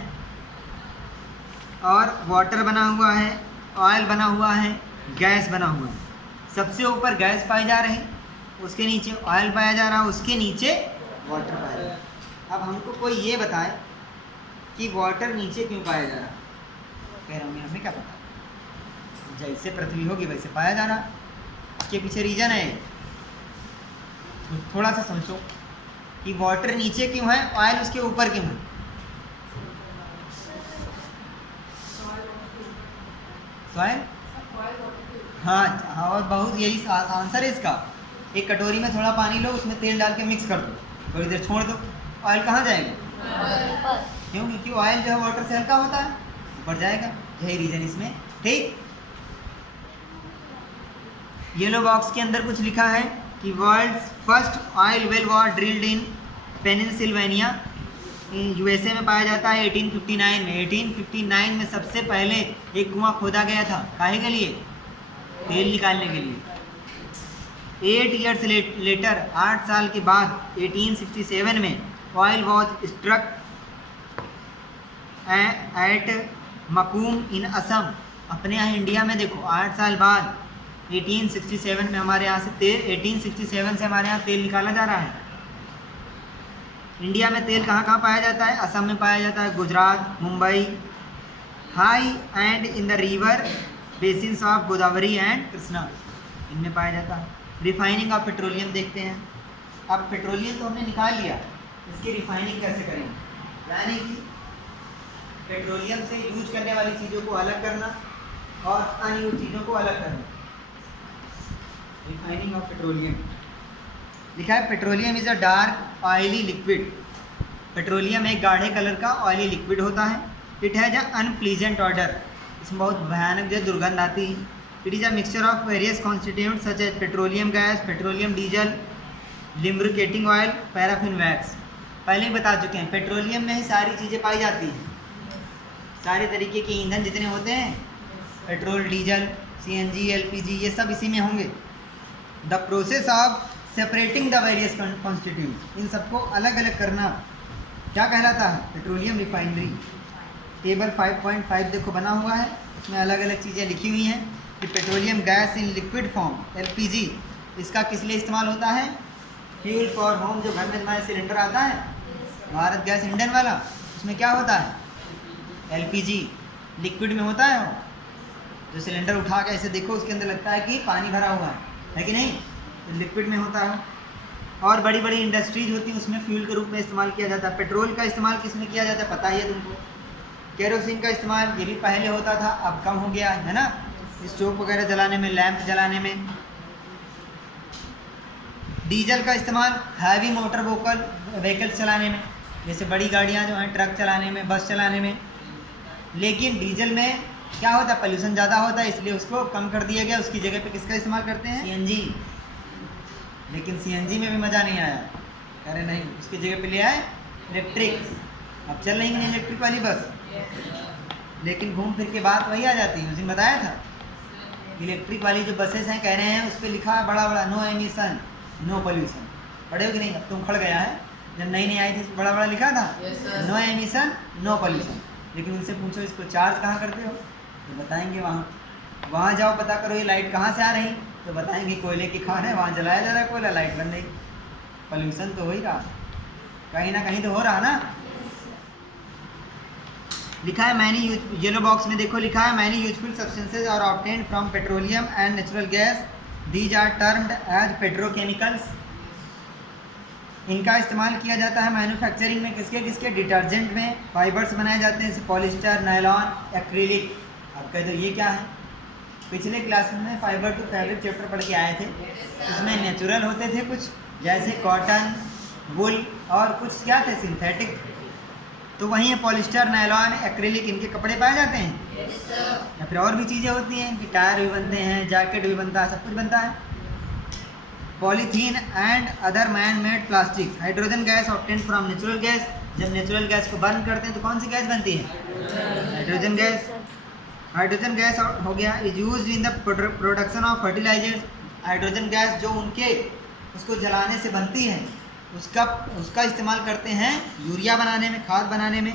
और वाटर बना हुआ है, ऑयल बना हुआ है, गैस बना हुआ है। सबसे ऊपर गैस पाई जा रही, उसके नीचे ऑयल पाया जा रहा है, उसके नीचे वाटर पाया जा रहा है। अब हमको कोई ये बताए कि वाटर नीचे क्यों पाया जा रहा है? कह रहा हूँ हमें क्या पता, जैसे पृथ्वी होगी वैसे पाया जा रहा, इसके पीछे रीजन है। तो थोड़ा सा सोचो कि वाटर नीचे क्यों है, ऑयल उसके ऊपर क्यों है? सॉइल, हाँ, और बहुत यही आंसर है इसका। एक कटोरी में थोड़ा पानी लो, उसमें तेल डाल के मिक्स कर दो, थोड़ी देर छोड़ दो, ऑयल कहाँ जाएगा? क्यों? क्योंकि ऑयल जो है वाटर से हल्का होता है, ऊपर जाएगा। यही रीजन इसमें, ठीक। येलो बॉक्स के अंदर कुछ लिखा है कि world's first oil well was drilled in Pennsylvania, USA में पाया जाता है 1859 में। 1859 में सबसे पहले एक कुआं खोदा गया था, काहे के लिए? तेल निकालने के लिए। 8 ईयर्स लेटर, 8 साल के बाद 1867 में oil was struck eight Maktoum इन असम। अपने यहाँ इंडिया में देखो 8 साल बाद 1867 में हमारे यहाँ से तेल, 1867 से हमारे यहाँ तेल निकाला जा रहा है। इंडिया में तेल कहाँ कहाँ पाया जाता है? असम में पाया जाता है, Gujarat, Mumbai, high and in the river basins of Godavari and Krishna, इनमें पाया जाता है। रिफाइनिंग ऑफ पेट्रोलियम देखते हैं। अब पेट्रोलियम तो हमने निकाल लिया, इसकी रिफाइनिंग कैसे करेंगे? यानी कि पेट्रोलियम से यूज करने वाली चीज़ों को अलग करना और अनयूज चीज़ों को अलग करना। रिफाइनिंग ऑफ पेट्रोलियम लिखा है, petroleum is a dark oily liquid. Petroleum एक गाढ़े कलर का ऑयली लिक्विड होता है। It has a unpleasant odour, इसमें बहुत भयानक जो दुर्गंध आती है। It is a mixture of various constituents such as petroleum gas, petroleum diesel, lubricating oil, paraffin wax. पहले ही बता चुके हैं, पेट्रोलियम में ही सारी चीज़ें पाई जाती हैं। सारे तरीके के ईंधन जितने होते हैं, पेट्रोल, डीजल, सीएनजी, एलपीजी, ये सब इसी में होंगे। The process of separating the various constituents, इन सबको अलग अलग करना क्या कहलाता है? Petroleum refinery. टेबल 5.5 देखो बना हुआ है, इसमें अलग अलग चीज़ें लिखी हुई हैं कि petroleum gas in liquid form, LPG, इसका किस लिए इस्तेमाल होता है? फ्यूल फॉर होम, जो घर में हमारे सिलेंडर आता है भारत गैस इंडियन वाला, उसमें क्या होता है? एलपीजी लिक्विड में होता है। वो जो सिलेंडर उठा के ऐसे देखो, उसके अंदर लगता है कि पानी भरा हुआ है कि नहीं? तो लिक्विड में होता है। और बड़ी बड़ी इंडस्ट्रीज होती हैं, उसमें फ्यूल के रूप में इस्तेमाल किया जाता है। पेट्रोल का इस्तेमाल किस में किया जाता है पता ही है तुमको। केरोसिन का इस्तेमाल ये भी पहले होता था, अब कम हो गया है ना, स्टोव वगैरह जलाने में, लैंप जलाने में। डीजल का इस्तेमाल हैवी मोटर व्हीकल्स चलाने में, जैसे बड़ी गाड़ियाँ जो हैं, ट्रक चलाने में, बस चलाने में। लेकिन डीजल में क्या होता है? पोल्यूशन ज़्यादा होता है, इसलिए उसको कम कर दिया गया। उसकी जगह पे किसका इस्तेमाल करते हैं? सीएनजी। लेकिन सीएनजी में भी मज़ा नहीं आया, अरे नहीं, उसकी जगह पे ले आए इलेक्ट्रिक। अब चल रही नहीं इलेक्ट्रिक वाली बस, लेकिन घूम फिर के बात वही आ जाती है। उस दिन बताया था, इलेक्ट्रिक वाली जो बसेस हैं, कह रहे हैं उस पर लिखा है बड़ा बड़ा, नो एमिशन नो पोल्यूशन। पढ़े हो कि नहीं? अब तुम खड़ गया है, जब नई नई आई थी बड़ा बड़ा लिखा था नो एमिशन नो पोल्यूशन। लेकिन उनसे पूछो इसको चार्ज कहाँ करते हो, तो बताएंगे वहाँ जाओ पता करो ये लाइट कहाँ से आ रही, तो बताएंगे कोयले की खान है, वहाँ जलाया जा रहा है कोयला, लाइट बन रही। पोल्यूशन तो हो ही रहा, कहीं ना कहीं तो हो रहा ना। लिखा है मैनी यूज, येलो बॉक्स में देखो लिखा है, many useful substances are obtained from petroleum and natural gas, these are termed as petrochemicals. इनका इस्तेमाल किया जाता है मैन्युफैक्चरिंग में, किसके किसके? डिटर्जेंट में। फाइबर्स बनाए जाते हैं जैसे पॉलिस्टर, नायलॉन, एक्रिलिक। अब कह दो ये क्या है। पिछले क्लास में फाइबर टू फैब्रिक चैप्टर पढ़ के आए थे, उसमें नेचुरल होते थे कुछ, जैसे कॉटन, वुल, और कुछ क्या थे सिंथेटिक। तो वहीं है पॉलिस्टर, नायलॉन, एक्रेलिक, इनके कपड़े पाए जाते हैं। या फिर और भी चीज़ें होती हैं कि टायर भी बनते हैं, जैकेट भी बनता है, सब कुछ बनता है। Polythene and other man made plastic. Hydrogen gas obtain from natural gas. जब नेचुरल गैस को बर्न करते हैं तो कौन सी गैस बनती है? Hydrogen gas. हाइड्रोजन गैस हो गया is use in the production of fertilisers. Hydrogen gas जो उनके उसको जलाने से बनती है उसका इस्तेमाल करते हैं यूरिया बनाने में, खाद बनाने में।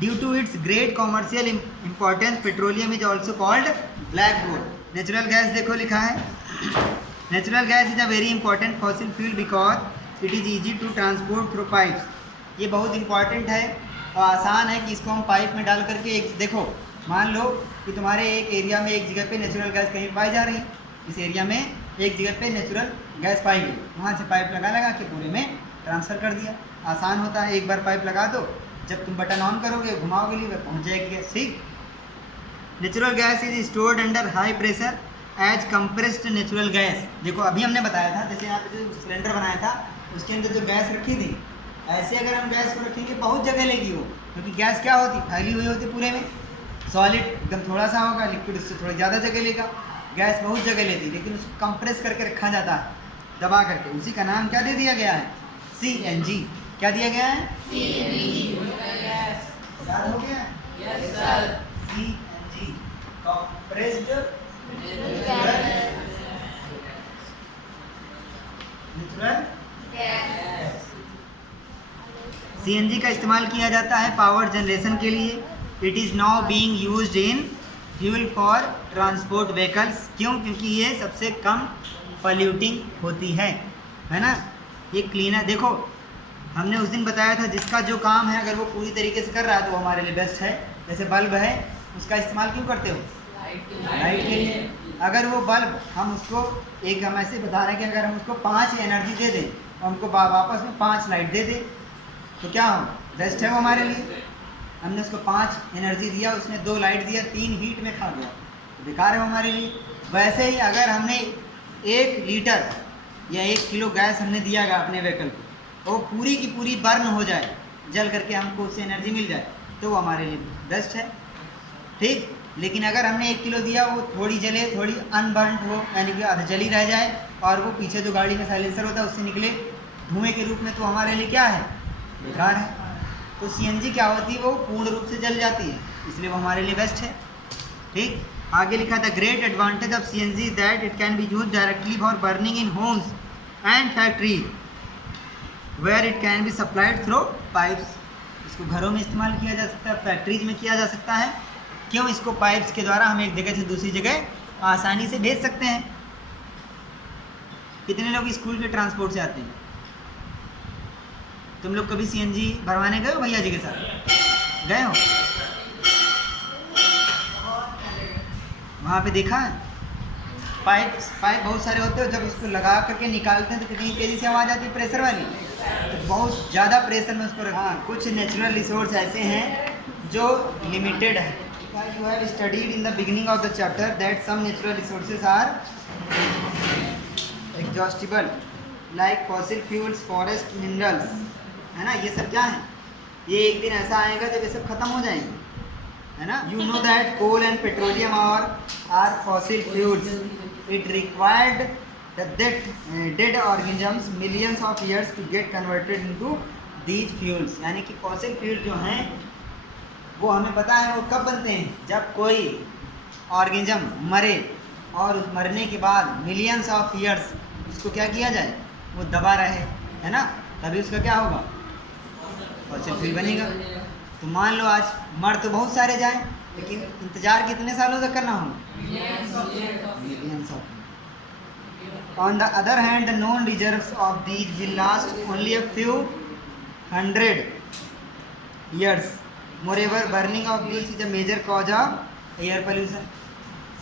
Due to its great commercial importance petroleum is also called black gold. Natural gas देखो लिखा है, natural gas is a very important fossil fuel because it is easy to transport through pipes. ये बहुत इंपॉर्टेंट है और आसान है कि इसको हम पाइप में डाल करके एक देखो, मान लो कि तुम्हारे एक एरिया में एक जगह पे नेचुरल गैस कहीं पाई जा रही है, इस एरिया में एक जगह पे नेचुरल गैस पाई गई, वहाँ से पाइप लगा के पूरे में ट्रांसफ़र कर दिया। आसान होता है, एक बार पाइप लगा दो, जब तुम बटन ऑन करोगे घुमाओगे लीवर पहुँच जाएगी गैस। ठीक। Natural gas is stored under high pressure as compressed natural gas. देखो अभी हमने बताया था, जैसे यहाँ पे जो सिलेंडर बनाया था उसके अंदर जो गैस रखी थी, ऐसे अगर हम गैस को रखेंगे बहुत जगह लेगी वो, क्योंकि गैस क्या होती, फैली हुई होती पूरे में। सॉलिड एकदम थोड़ा सा होगा, लिक्विड उससे थोड़ी ज़्यादा जगह लेगा। गैस बहुत जगह लेती है, लेकिन उसको कंप्रेस करके रखा जाता है दबा करके। उसी का नाम क्या दे दिया गया है? CNG। क्या दिया गया है? याद हो गया? CNG compressed natural gas. CNG का इस्तेमाल किया जाता है पावर जनरेशन के लिए। It is now being used in fuel for transport vehicles. क्यों? क्योंकि ये सबसे कम पॉल्यूटिंग होती है ना। ये क्लीनर, देखो हमने उस दिन बताया था जिसका जो काम है अगर वो पूरी तरीके से कर रहा है तो वो हमारे लिए बेस्ट है। जैसे बल्ब है, उसका इस्तेमाल क्यों करते हो? लाइट के लिए। अगर वो बल्ब हम उसको हम ऐसे बता रहे हैं कि अगर हम उसको 5 एनर्जी दे दें और हमको वापस में 5 लाइट दे दें तो क्या हो? बेस्ट है वो हमारे लिए। हमने उसको 5 एनर्जी दिया, उसने 2 लाइट दिया, 3 हीट में खा गया, तो बेकार है वो हमारे लिए। वैसे ही अगर हमने 1 लीटर या 1 किलो गैस हमने दिया गया अपने व्हीकल को, तो वो पूरी की पूरी बर्न हो जाए, जल करके हमको उससे एनर्जी मिल जाए, तो वो हमारे लिए बेस्ट है। ठीक। लेकिन अगर हमने 1 किलो दिया, वो थोड़ी जले, थोड़ी अनबर्नड हो, यानी कि आधा जली रह जाए, और वो पीछे जो गाड़ी में साइलेंसर होता है उससे निकले धुएँ के रूप में, तो हमारे लिए क्या है? बेकार है। तो CNG क्या होती है? वो पूर्ण रूप से जल जाती है, इसलिए वो हमारे लिए बेस्ट है। ठीक। आगे लिखा था great advantage of CNG is that it can be use directly for burning in homes and factories where it can be supplied through pipes. इसको घरों में इस्तेमाल किया जा सकता है, फैक्ट्रीज में किया जा सकता है। क्यों? इसको पाइप्स के द्वारा हम एक जगह से दूसरी जगह आसानी से भेज सकते हैं। कितने लोग स्कूल के ट्रांसपोर्ट से आते हैं? तुम लोग कभी CNG भरवाने गए हो भैया जी के साथ? गए हो? वहाँ पे देखा है पाइप बहुत सारे होते हैं, जब इसको लगा करके निकालते हैं तो कितनी तेज़ी से आवाज़ आती है, प्रेशर वाली। तो बहुत ज़्यादा प्रेशर में उसको रखा। कुछ नेचुरल रिसोर्स ऐसे हैं जो लिमिटेड है। You have studied in the beginning of the chapter that some natural resources are exhaustible like fossil fuels, forest, minerals, है ना। ये सब क्या है? ये एक दिन ऐसा आएगा जब ये सब खत्म हो जाएंगे, है ना। You know that coal and petroleum are fossil fuels. It required dead organisms millions of years to get converted into these fuels. यानी कि फॉसिल फ्यूल जो हैं वो हमें पता है वो कब बनते हैं? जब कोई ऑर्गेनिज्म मरे और उस मरने के बाद मिलियंस ऑफ ईयर्स उसको क्या किया जाए? वो दबा रहे, है ना, तभी उसका क्या होगा? फॉसिल फ्यूल बनेगा। तो मान लो आज मर तो बहुत सारे जाएं, लेकिन इंतज़ार कितने सालों तक करना होगा? Millions of. On the other hand the known reserves of these will last only a few 100 years. Moreover burning of these is a major cause of air pollution.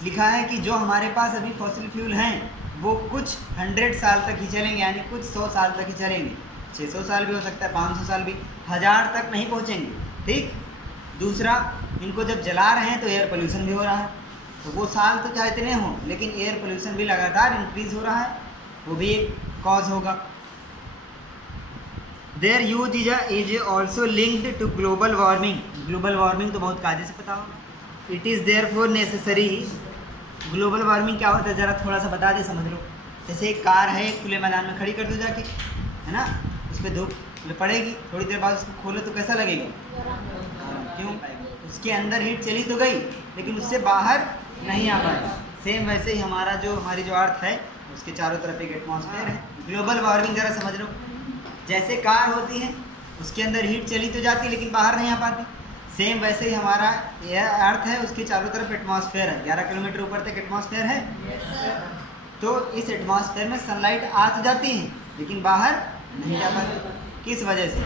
लिखा है कि जो हमारे पास अभी फॉसिल फ्यूल हैं वो कुछ 100 साल तक ही चलेंगे, यानी कुछ 100 साल तक ही चलेंगे। 600 साल भी हो सकता है, 500 साल भी, 1000 तक नहीं पहुँचेंगे। ठीक। दूसरा, इनको जब जला रहे हैं तो एयर पोल्यूशन भी हो रहा है, तो वो साल तो चाहे इतने हों लेकिन एयर पोल्यूशन भी लगातार इंक्रीज हो रहा है, वो भी एक कॉज होगा। Their use is also linked to global warming. Global warming तो बहुत कायदे से पता होगा। It is therefore necessary. Global warming क्या होता है ज़रा थोड़ा सा बता दे, समझ लो। जैसे एक कार है, खुले मैदान में खड़ी कर दो जाके, है ना, उस पर धूप पड़ेगी, थोड़ी देर बाद उसको खोलो तो कैसा लगेगा? क्यों? उसके अंदर हीट चली तो गई लेकिन उससे बाहर नहीं आ पाएगा। सेम वैसे ही हमारी जो अर्थ है उसके चारों तरफ एक एटमॉस्फेयर है। ग्लोबल वार्मिंग ज़रा समझ लो, जैसे कार होती है उसके अंदर हीट चली तो जाती लेकिन बाहर नहीं आ पाती, सेम वैसे ही हमारा यह अर्थ है, उसके चारों तरफ एटमॉस्फेयर है, 11 किलोमीटर ऊपर तक एटमॉस्फेयर है। तो इस एटमॉस्फेयर में सनलाइट आ तो जाती है लेकिन बाहर नहीं जा पाती। किस वजह से?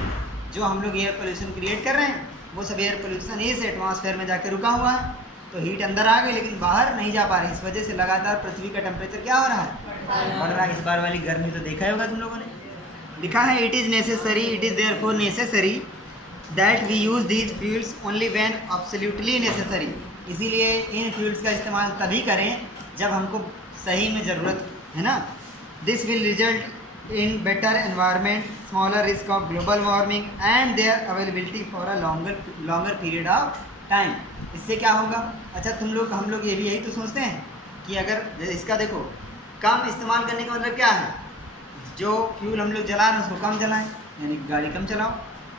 जो हम लोग एयर पोल्यूशन क्रिएट कर रहे हैं वो सब एयर पोल्यूशन इस एटमॉस्फेयर में जाकर रुका हुआ है, तो हीट अंदर आ गई लेकिन बाहर नहीं जा पा रही। इस वजह से लगातार पृथ्वी का टेम्परेचर क्या हो रहा है? बढ़ रहा है। इस बार वाली गर्मी तो देखा ही होगा तुम लोगों ने। लिखा है it is therefore necessary that we use these fuels only when absolutely necessary. इसीलिए इन फ्यूल्स का इस्तेमाल तभी करें जब हमको सही में ज़रूरत है ना। This will result in better environment, smaller risk of global warming and their availability for a longer period of time. इससे क्या होगा? अच्छा हम लोग ये भी यही तो सोचते हैं कि अगर इसका देखो कम इस्तेमाल करने का मतलब क्या है? जो फ्यूल हम लोग जला रहे हैं उसको कम जलाएं, यानी गाड़ी कम चलाओ,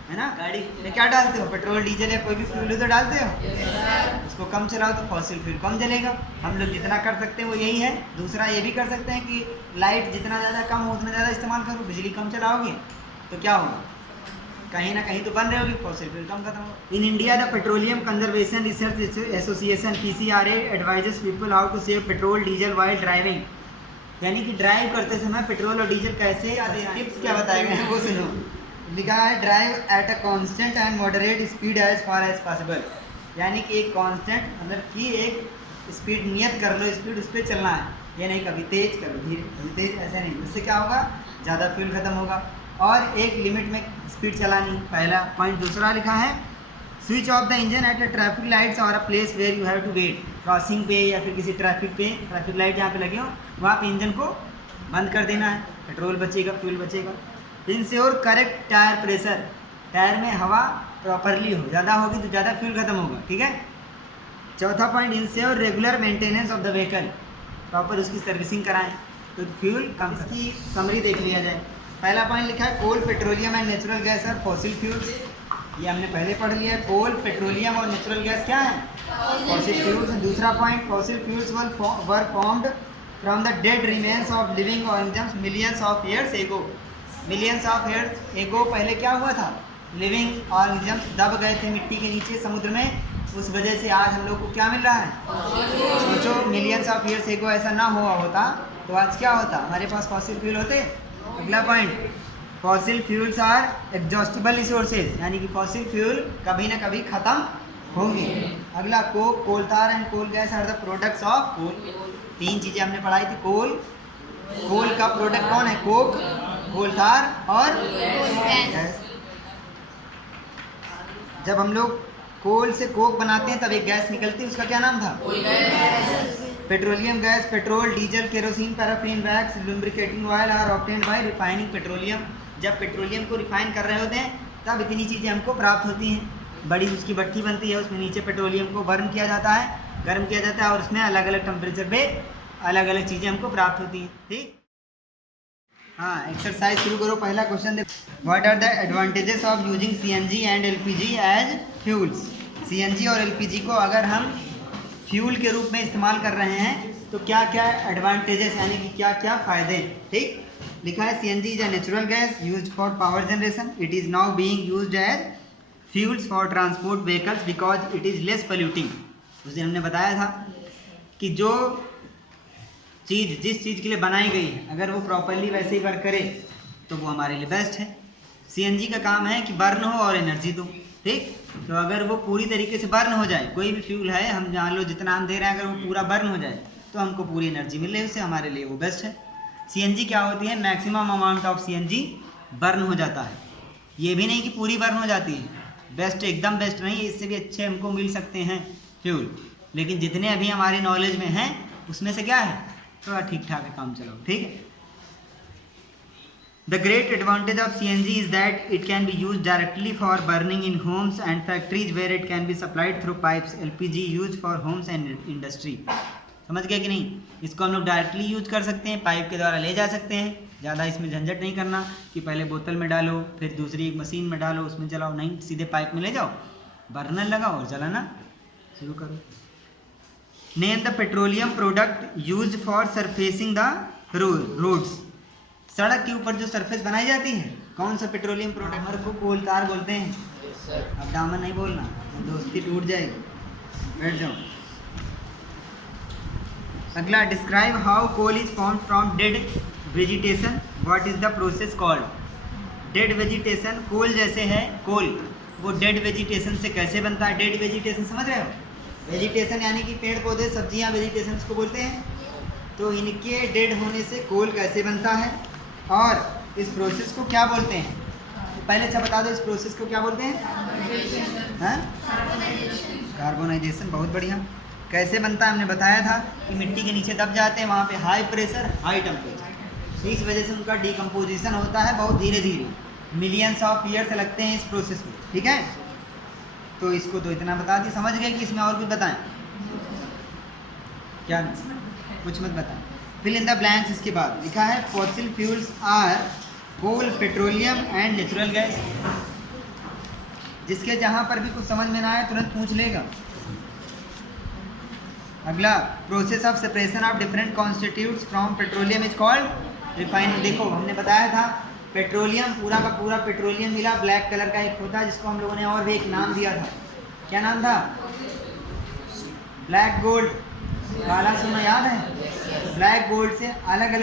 है ना। गाड़ी में क्या डालते हो? पेट्रोल, डीजल या कोई भी फ्यूल हो तो डालते हो, उसको कम चलाओ तो फॉसिल फ्यूल कम जलेगा। हम लोग जितना कर सकते हैं वो यही है। दूसरा ये भी कर सकते हैं कि लाइट जितना ज़्यादा कम हो उतना ज़्यादा इस्तेमाल करो। बिजली कम चलाओगे तो क्या होगा? कहीं ना कहीं तो बन रहे होगी, फॉसिल फ्यूल कम खत्म होगा। In India the petroleum conservation research association PCRA advises people how to save petrol diesel while driving. यानी कि ड्राइव करते समय पेट्रोल और डीजल कैसे, टिप्स क्या बताए गए हैं वो सुनो। लिखा है drive at a constant and moderate speed as far as possible. यानी कि एक कांस्टेंट मतलब कि एक स्पीड नियत कर लो, स्पीड उस पर चलना है, ये नहीं कभी तेज कभी धीरे, कभी तेज, ऐसे नहीं। उससे क्या होगा? ज़्यादा फ्यूल खत्म होगा। और एक लिमिट में स्पीड चलानी, पहला पॉइंट। दूसरा लिखा है switch off the engine at a traffic lights और a place where you have to wait. Crossing पे या फिर किसी ट्रैफिक लाइट जहाँ पे लगे हो वहाँ पे इंजन को बंद कर देना है, पेट्रोल बचेगा, फ्यूल बचेगा। Ensure correct tyre pressure, tyre में हवा प्रॉपरली हो, ज़्यादा होगी तो ज़्यादा फ्यूल खत्म होगा, ठीक है। चौथा point ensure regular maintenance of the vehicle, proper उसकी सर्विसिंग कराएं तो फ्यूल कम। इसकी समरी देख लिया जाए। पहला पॉइंट लिखा है coal, petroleum and natural gas और फॉसिल फ्यूल्स। ये हमने पहले पढ़ लिया। कोल, पेट्रोलियम और नेचुरल गैस क्या है? Fossil fuels. दूसरा point fossil fuels were formed from the dead remains of living organisms millions of years ago. Millions of years ago पहले क्या हुआ था? लिविंग ऑर्गेनिजम्स दब गए थे मिट्टी के नीचे समुद्र में, उस वजह से आज हम लोग को क्या मिल रहा है? सोचो मिलियंस ऑफ ईयर्स एगो ऐसा ना हुआ होता तो आज क्या होता? हमारे पास फॉसिल फ्यूल होते। अगला point fossil fuels are exhaustible resources, यानी कि फॉसिल फ्यूल कभी ना कभी खत्म होंगे। अगला coke, coal tar and coal gas are the products of coal. तीन चीज़ें हमने पढ़ाई थी। कोल का प्रोडक्ट कौन है? कोक, कोल tar और गैस। जब हम लोग कोल से कोक बनाते हैं तब एक गैस निकलती है, उसका क्या नाम था? Petroleum gas, petrol, diesel, kerosene, paraffin, wax, lubricating oil are obtained by refining petroleum. जब पेट्रोलियम को रिफाइन कर रहे होते हैं तब इतनी चीज़ें हमको प्राप्त होती हैं। बड़ी उसकी भट्टी बनती है, उसमें नीचे पेट्रोलियम को बर्न किया जाता है, गर्म किया जाता है और उसमें अलग अलग टेम्परेचर पे अलग अलग चीज़ें हमको प्राप्त होती हैं, ठीक। हाँ, एक्सरसाइज शुरू करो। पहला क्वेश्चन देखो, what are the advantages of using CNG and LPG as fuels. CNG और LPG को अगर हम फ्यूल के रूप में इस्तेमाल कर रहे हैं तो क्या क्या एडवांटेजेस, यानी कि क्या क्या फ़ायदे, ठीक। लिखा है CNG is a natural gas used for power generation. It is now being used as fuels for transport vehicles because it is less polluting. उस दिन हमने बताया था कि जो चीज़ जिस चीज़ के लिए बनाई गई है अगर वो प्रॉपरली वैसे ही वर्क करे तो वो हमारे लिए बेस्ट है। CNG का काम है कि बर्न हो और एनर्जी दो, ठीक। तो अगर वो पूरी तरीके से बर्न हो जाए, कोई भी फ्यूल है, हम जान लो जितना हम दे रहे हैं, अगर वो पूरा बर्न हो जाए तो हमको पूरी एनर्जी मिल रही है उससे, हमारे लिए वो बेस्ट है। CNG क्या होती है? Maximum amount of CNG burn हो जाता है। ये भी नहीं कि पूरी बर्न हो जाती है, बेस्ट एकदम बेस्ट नहीं, इससे भी अच्छे हमको मिल सकते हैं फ्यूल, लेकिन जितने अभी हमारे नॉलेज में हैं उसमें से क्या है, थोड़ा ठीक ठाक है, काम चलाओ, ठीक है। The great advantage of CNG is that it can be used directly for burning in homes and factories where it can be supplied through pipes. LPG used for homes and industry. समझ गए कि नहीं? इसको हम लोग directly use कर सकते हैं, पाइप के द्वारा ले जा सकते हैं, ज़्यादा इसमें झंझट नहीं करना कि पहले बोतल में डालो फिर दूसरी एक मशीन में डालो उसमें चलाओ, नहीं, सीधे पाइप में ले जाओ, बर्नर लगाओ और जलाना शुरू करो। Name the petroleum product use for surfacing the roads. सड़क के ऊपर जो सरफेस बनाई जाती है, कौन सा पेट्रोलियम प्रोडक्ट? हमारे को कोल तार बोलते हैं। अब दामन नहीं बोलना, दोस्ती टूट जाएगी, बैठ जाओ। अगला, describe how coal is form from dead vegetation, what is the process called? Dead vegetation, coal जैसे है कोल, वो डेड वेजिटेशन से कैसे बनता है? डेड वेजिटेशन समझ रहे हो? वेजिटेशन यानी कि पेड़ पौधे सब्जियां, वेजिटेशन को बोलते हैं। तो इनके डेड होने से कोल कैसे बनता है और इस प्रोसेस को क्या बोलते हैं? पहले अच्छा बता दो, इस प्रोसेस को क्या बोलते हैं? कार्बोनाइजेशन। बहुत बढ़िया। कैसे बनता है हमने बताया था कि मिट्टी के नीचे दब जाते हैं, वहाँ पे हाई प्रेशर हाई टेम्परेचर, इस वजह से उनका डिकम्पोजिशन होता है बहुत धीरे धीरे, मिलियंस ऑफ ईयर्स लगते हैं इस प्रोसेस में, ठीक है। तो इसको तो इतना बता दी, समझ गए कि इसमें और कुछ बताएं? क्या कुछ मत बताएं। Fill in the blanks. इसके बाद लिखा है fossil fuels are coal, petroleum and natural gas. जिसके जहाँ पर भी कुछ समझ में ना आए तुरंत पूछ लेगा। अगला, process of separation of different constitutes from petroleum is called refining. देखो हमने बताया था पेट्रोलियम, पूरा का पूरा पेट्रोलियम मिला, ब्लैक कलर का एक होता है जिसको हम लोगों ने और भी एक नाम दिया था। क्या नाम था? ब्लैक गोल्ड, काला सोना, याद है? ब्लैक गोल्ड से अलग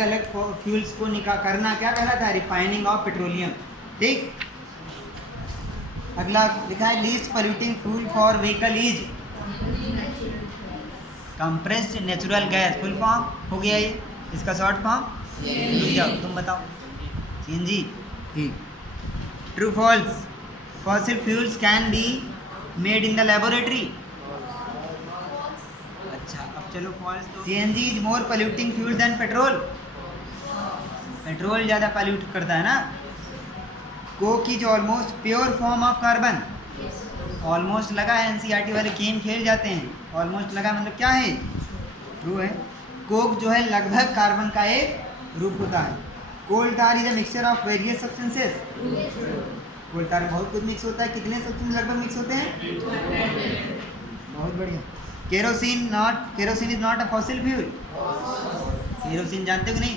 अलग फ्यूल्स को करना क्या कहलाता है? रिफाइनिंग ऑफ पेट्रोलियम, ठीक। अगला लिखा है least polluting fuel for vehicle is compressed natural gas. Full form हो गया ये, इसका शॉर्ट फॉर्म? रुक जाओ तुम बताओ। सीएनजी, ठीक। True false? Fossil fuels can be made in the laboratory. अच्छा, अब चलो फॉल्स। तो CNG is more polluting fuel than petrol. Petrol ज़्यादा पोल्यूट करता है ना। Coke is almost pure form of carbon. Almost लगा है, एनसीईआरटी वाले गेम खेल जाते हैं। ऑलमोस्ट लगा मतलब क्या है? ट्रू है। कोक जो है लगभग कार्बन का एक रूप होता है। Coal tar is a mixture of various substances. Coal tar में बहुत कुछ मिक्स होता है। कितने सब्सटेंस लगभग मिक्स होते हैं? बहुत बढ़िया। Kerosene is not a fossil fuel. Kerosene जानते हो कि नहीं?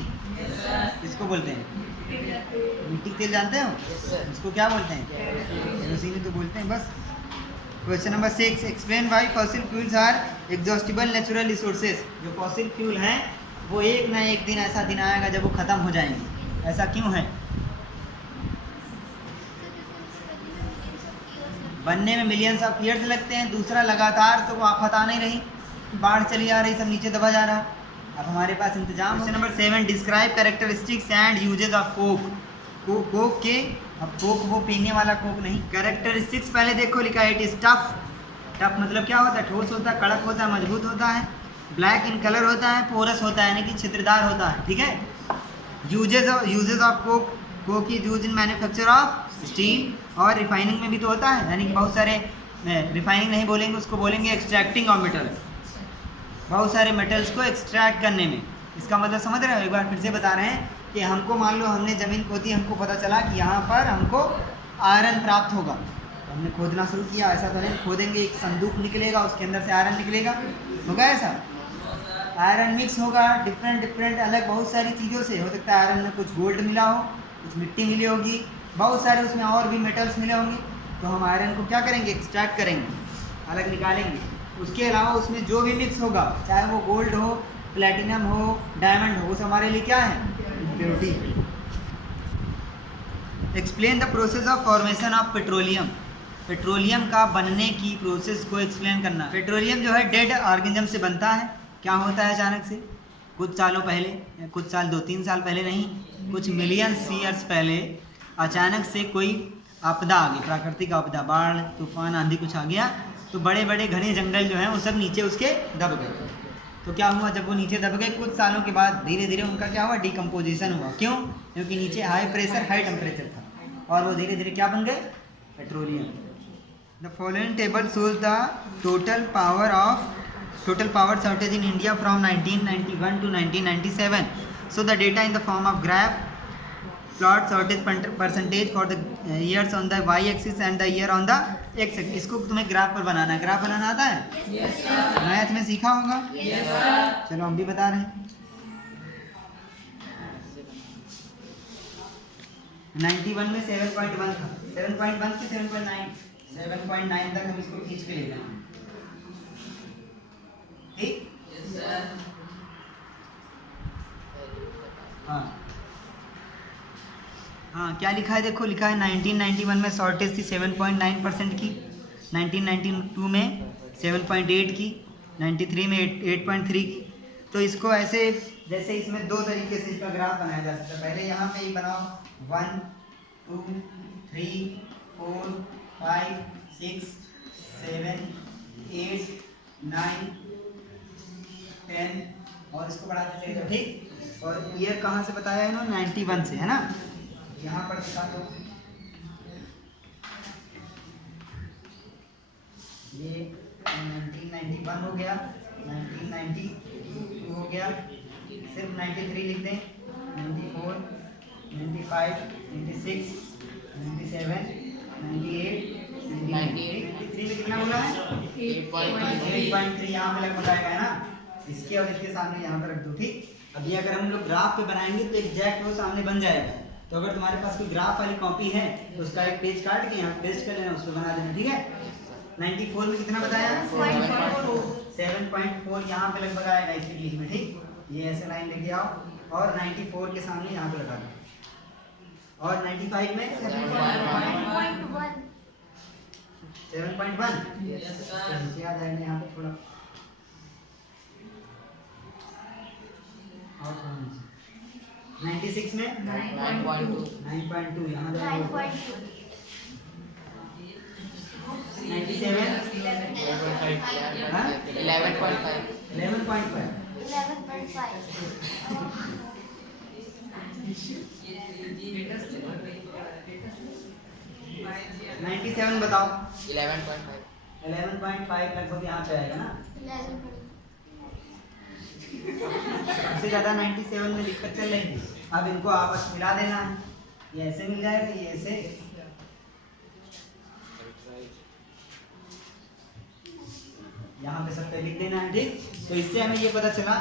किसको बोलते हैं? मिट्टी तेल जानते हो? इसको क्या बोलते हैं? केरोसिन ही तो बोलते हैं बस। Question number 6, explain why fossil fuels are exhaustible natural resources. जो फॉसिल फ्यूल हैं वो एक ना एक दिन ऐसा दिन आएगा जब वो ख़त्म हो जाएंगे। ऐसा क्यों है? बनने में मिलियंस ऑफ ईयर्स लगते हैं। दूसरा, लगातार तो वो आफत आ नहीं रही, बाढ़ चली आ रही, सब नीचे दबा जा रहा। अब हमारे पास इंतजाम। Question number 7, describe characteristics and uses of Coke. Coke के, अब कोक वो पीने वाला कोक नहीं। कैरेक्टरिस्टिक्स पहले देखो, लिखा है इट इज टफ। टफ मतलब क्या होता है? ठोस होता है, कड़क होता है, मजबूत होता है। ब्लैक इन कलर होता है, पोरस होता है यानी कि छिद्रदार होता है, ठीक है। Uses of Coke, Coke is use in manufacture of steel, और रिफाइनिंग में भी तो होता है, यानी कि बहुत सारे, रिफाइनिंग नहीं बोलेंगे उसको, बोलेंगे एक्सट्रैक्टिंग ऑफ मेटल्स। बहुत सारे मेटल्स को एक्सट्रैक्ट करने में। इसका मतलब समझ रहे हो? एक बार फिर से बता रहे हैं कि हमको मान लो हमने ज़मीन खोदी, हमको पता चला कि यहाँ पर हमको आयरन प्राप्त होगा, हमने खोदना शुरू किया। ऐसा तो नहीं खोदेंगे एक संदूक निकलेगा, उसके अंदर से आयरन निकलेगा, होगा ऐसा? आयरन मिक्स होगा डिफरेंट अलग बहुत सारी चीज़ों से। हो सकता है आयरन में कुछ गोल्ड मिला हो, कुछ मिट्टी मिली होगी, बहुत सारे उसमें और भी मेटल्स मिले होंगे। तो हम आयरन को क्या करेंगे? एक्सट्रैक्ट करेंगे, अलग निकालेंगे। उसके अलावा उसमें जो भी मिक्स होगा, चाहे वो गोल्ड हो, प्लेटिनम हो, डायमंड हो, वो हमारे लिए क्या है? Impurity. Explain the process of formation of petroleum. Petroleum का बनने की प्रोसेस को एक्सप्लेन करना। पेट्रोलियम जो है डेड ऑर्गेनिज्म से बनता है। क्या होता है अचानक से? कुछ सालों पहले, कुछ साल 2-3 साल पहले नहीं, कुछ मिलियंस ईयर्स पहले अचानक से कोई आपदा आ गई, प्राकृतिक आपदा, बाढ़ तूफान आंधी कुछ आ गया, तो बड़े बड़े घने जंगल जो हैं वो सब नीचे उसके दब गए। तो क्या हुआ, जब वो नीचे दब गए कुछ सालों के बाद धीरे धीरे उनका क्या हुआ, डिकम्पोजिशन हुआ। क्यों? क्योंकि नीचे हाई प्रेशर हाई टेम्परेचर था और वो धीरे धीरे क्या बन गए, petroleum. The following table shows the total power shortage in India from 1991 to 1997. So the data in the form of graph plot shortage percentage for the years on the y-axis and the year on the x-axis. इसको तुम्हें graph पर बनाना है। Graph बनाना आता है? Yes, sir. Math में सीखा होगा? Yes, sir. चलो हम भी बता रहे हैं। 91 में 7.1 था, 7.1 से 7.9, 7.9 तक हम इसको खींच के ले जाएंगे, ठीक? Yes, sir. हाँ क्या लिखा है, देखो लिखा है 1991 में शॉर्टेज थी 7.9% की, 1992 में 7.8 की, 93 में 8.3 की। तो इसको ऐसे, जैसे इसमें दो तरीके से इसका ग्राफ बनाया जा सकता है। पहले यहाँ पे ही बनाओ 1 2 3 4 5 6 7 8 9 10 और इसको बढ़ाते चले, ठीक? और ईयर कहाँ से बताया इन्होंने, 91 से, है ना? यहाँ पर दिखा दो, ये 1991 हो गया, 1992 हो गया, सिर्फ 93 लिख दें, 94 95 96 97 98 93 में कितना बोला है, 8.3 यहाँ पे लग बताएगा, है ना? इसके और इसके सामने यहाँ पर रख दो, ठीक? अभी अगर हम लोग ग्राफ पे बनाएंगे तो एग्जैक्ट वो सामने बन जाएगा। तो अगर तुम्हारे पास कोई ग्राफ वाली कॉपी है तो उसका एक पेज काट के यहाँ पेस्ट कर लेना, उसको बना देना, ठीक है? 94 में कितना बताया, 7.4 यहाँ पे लगभग आएगा इसके बीच में, ठीक? ये ऐसे लाइन लेके आओ और 94 के सामने यहाँ पे लगा दो, और 95 में 7.1 नीचे आ जाएगा यहाँ पे थोड़ा, और 96 में 9.2 यहाँ जाएगा, 97 97 बताओ, 11.5 लगभग यहाँ पे आएगा ना। सबसे ज़्यादा 97 में दिक्कत चल रही थी, अब इनको आपस मिला देना है, ये ऐसे मिल जाएगा, ये ऐसे, यहाँ पे सब पे लिख देना है, ठीक? तो इससे हमें ये पता चला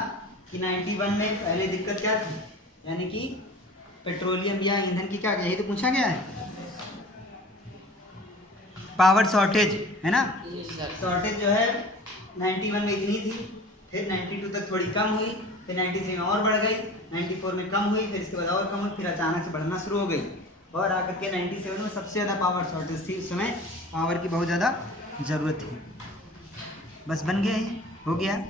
कि 91 में पहले दिक्कत क्या थी, यानी कि पेट्रोलियम या ईंधन की क्या, यही तो पूछा गया है, पावर शॉर्टेज, है ना? शॉर्टेज जो है 91 में इतनी थी, फिर 92 तक थोड़ी कम हुई, फिर 93 में और बढ़ गई, 94 में कम हुई, फिर इसके बाद और कम हुई, फिर अचानक से बढ़ना शुरू हो गई और आकर के 97 में सबसे ज़्यादा पावर शॉर्टेज थी। उस समय पावर की बहुत ज़्यादा ज़रूरत थी। बस बन गया, ये हो गया।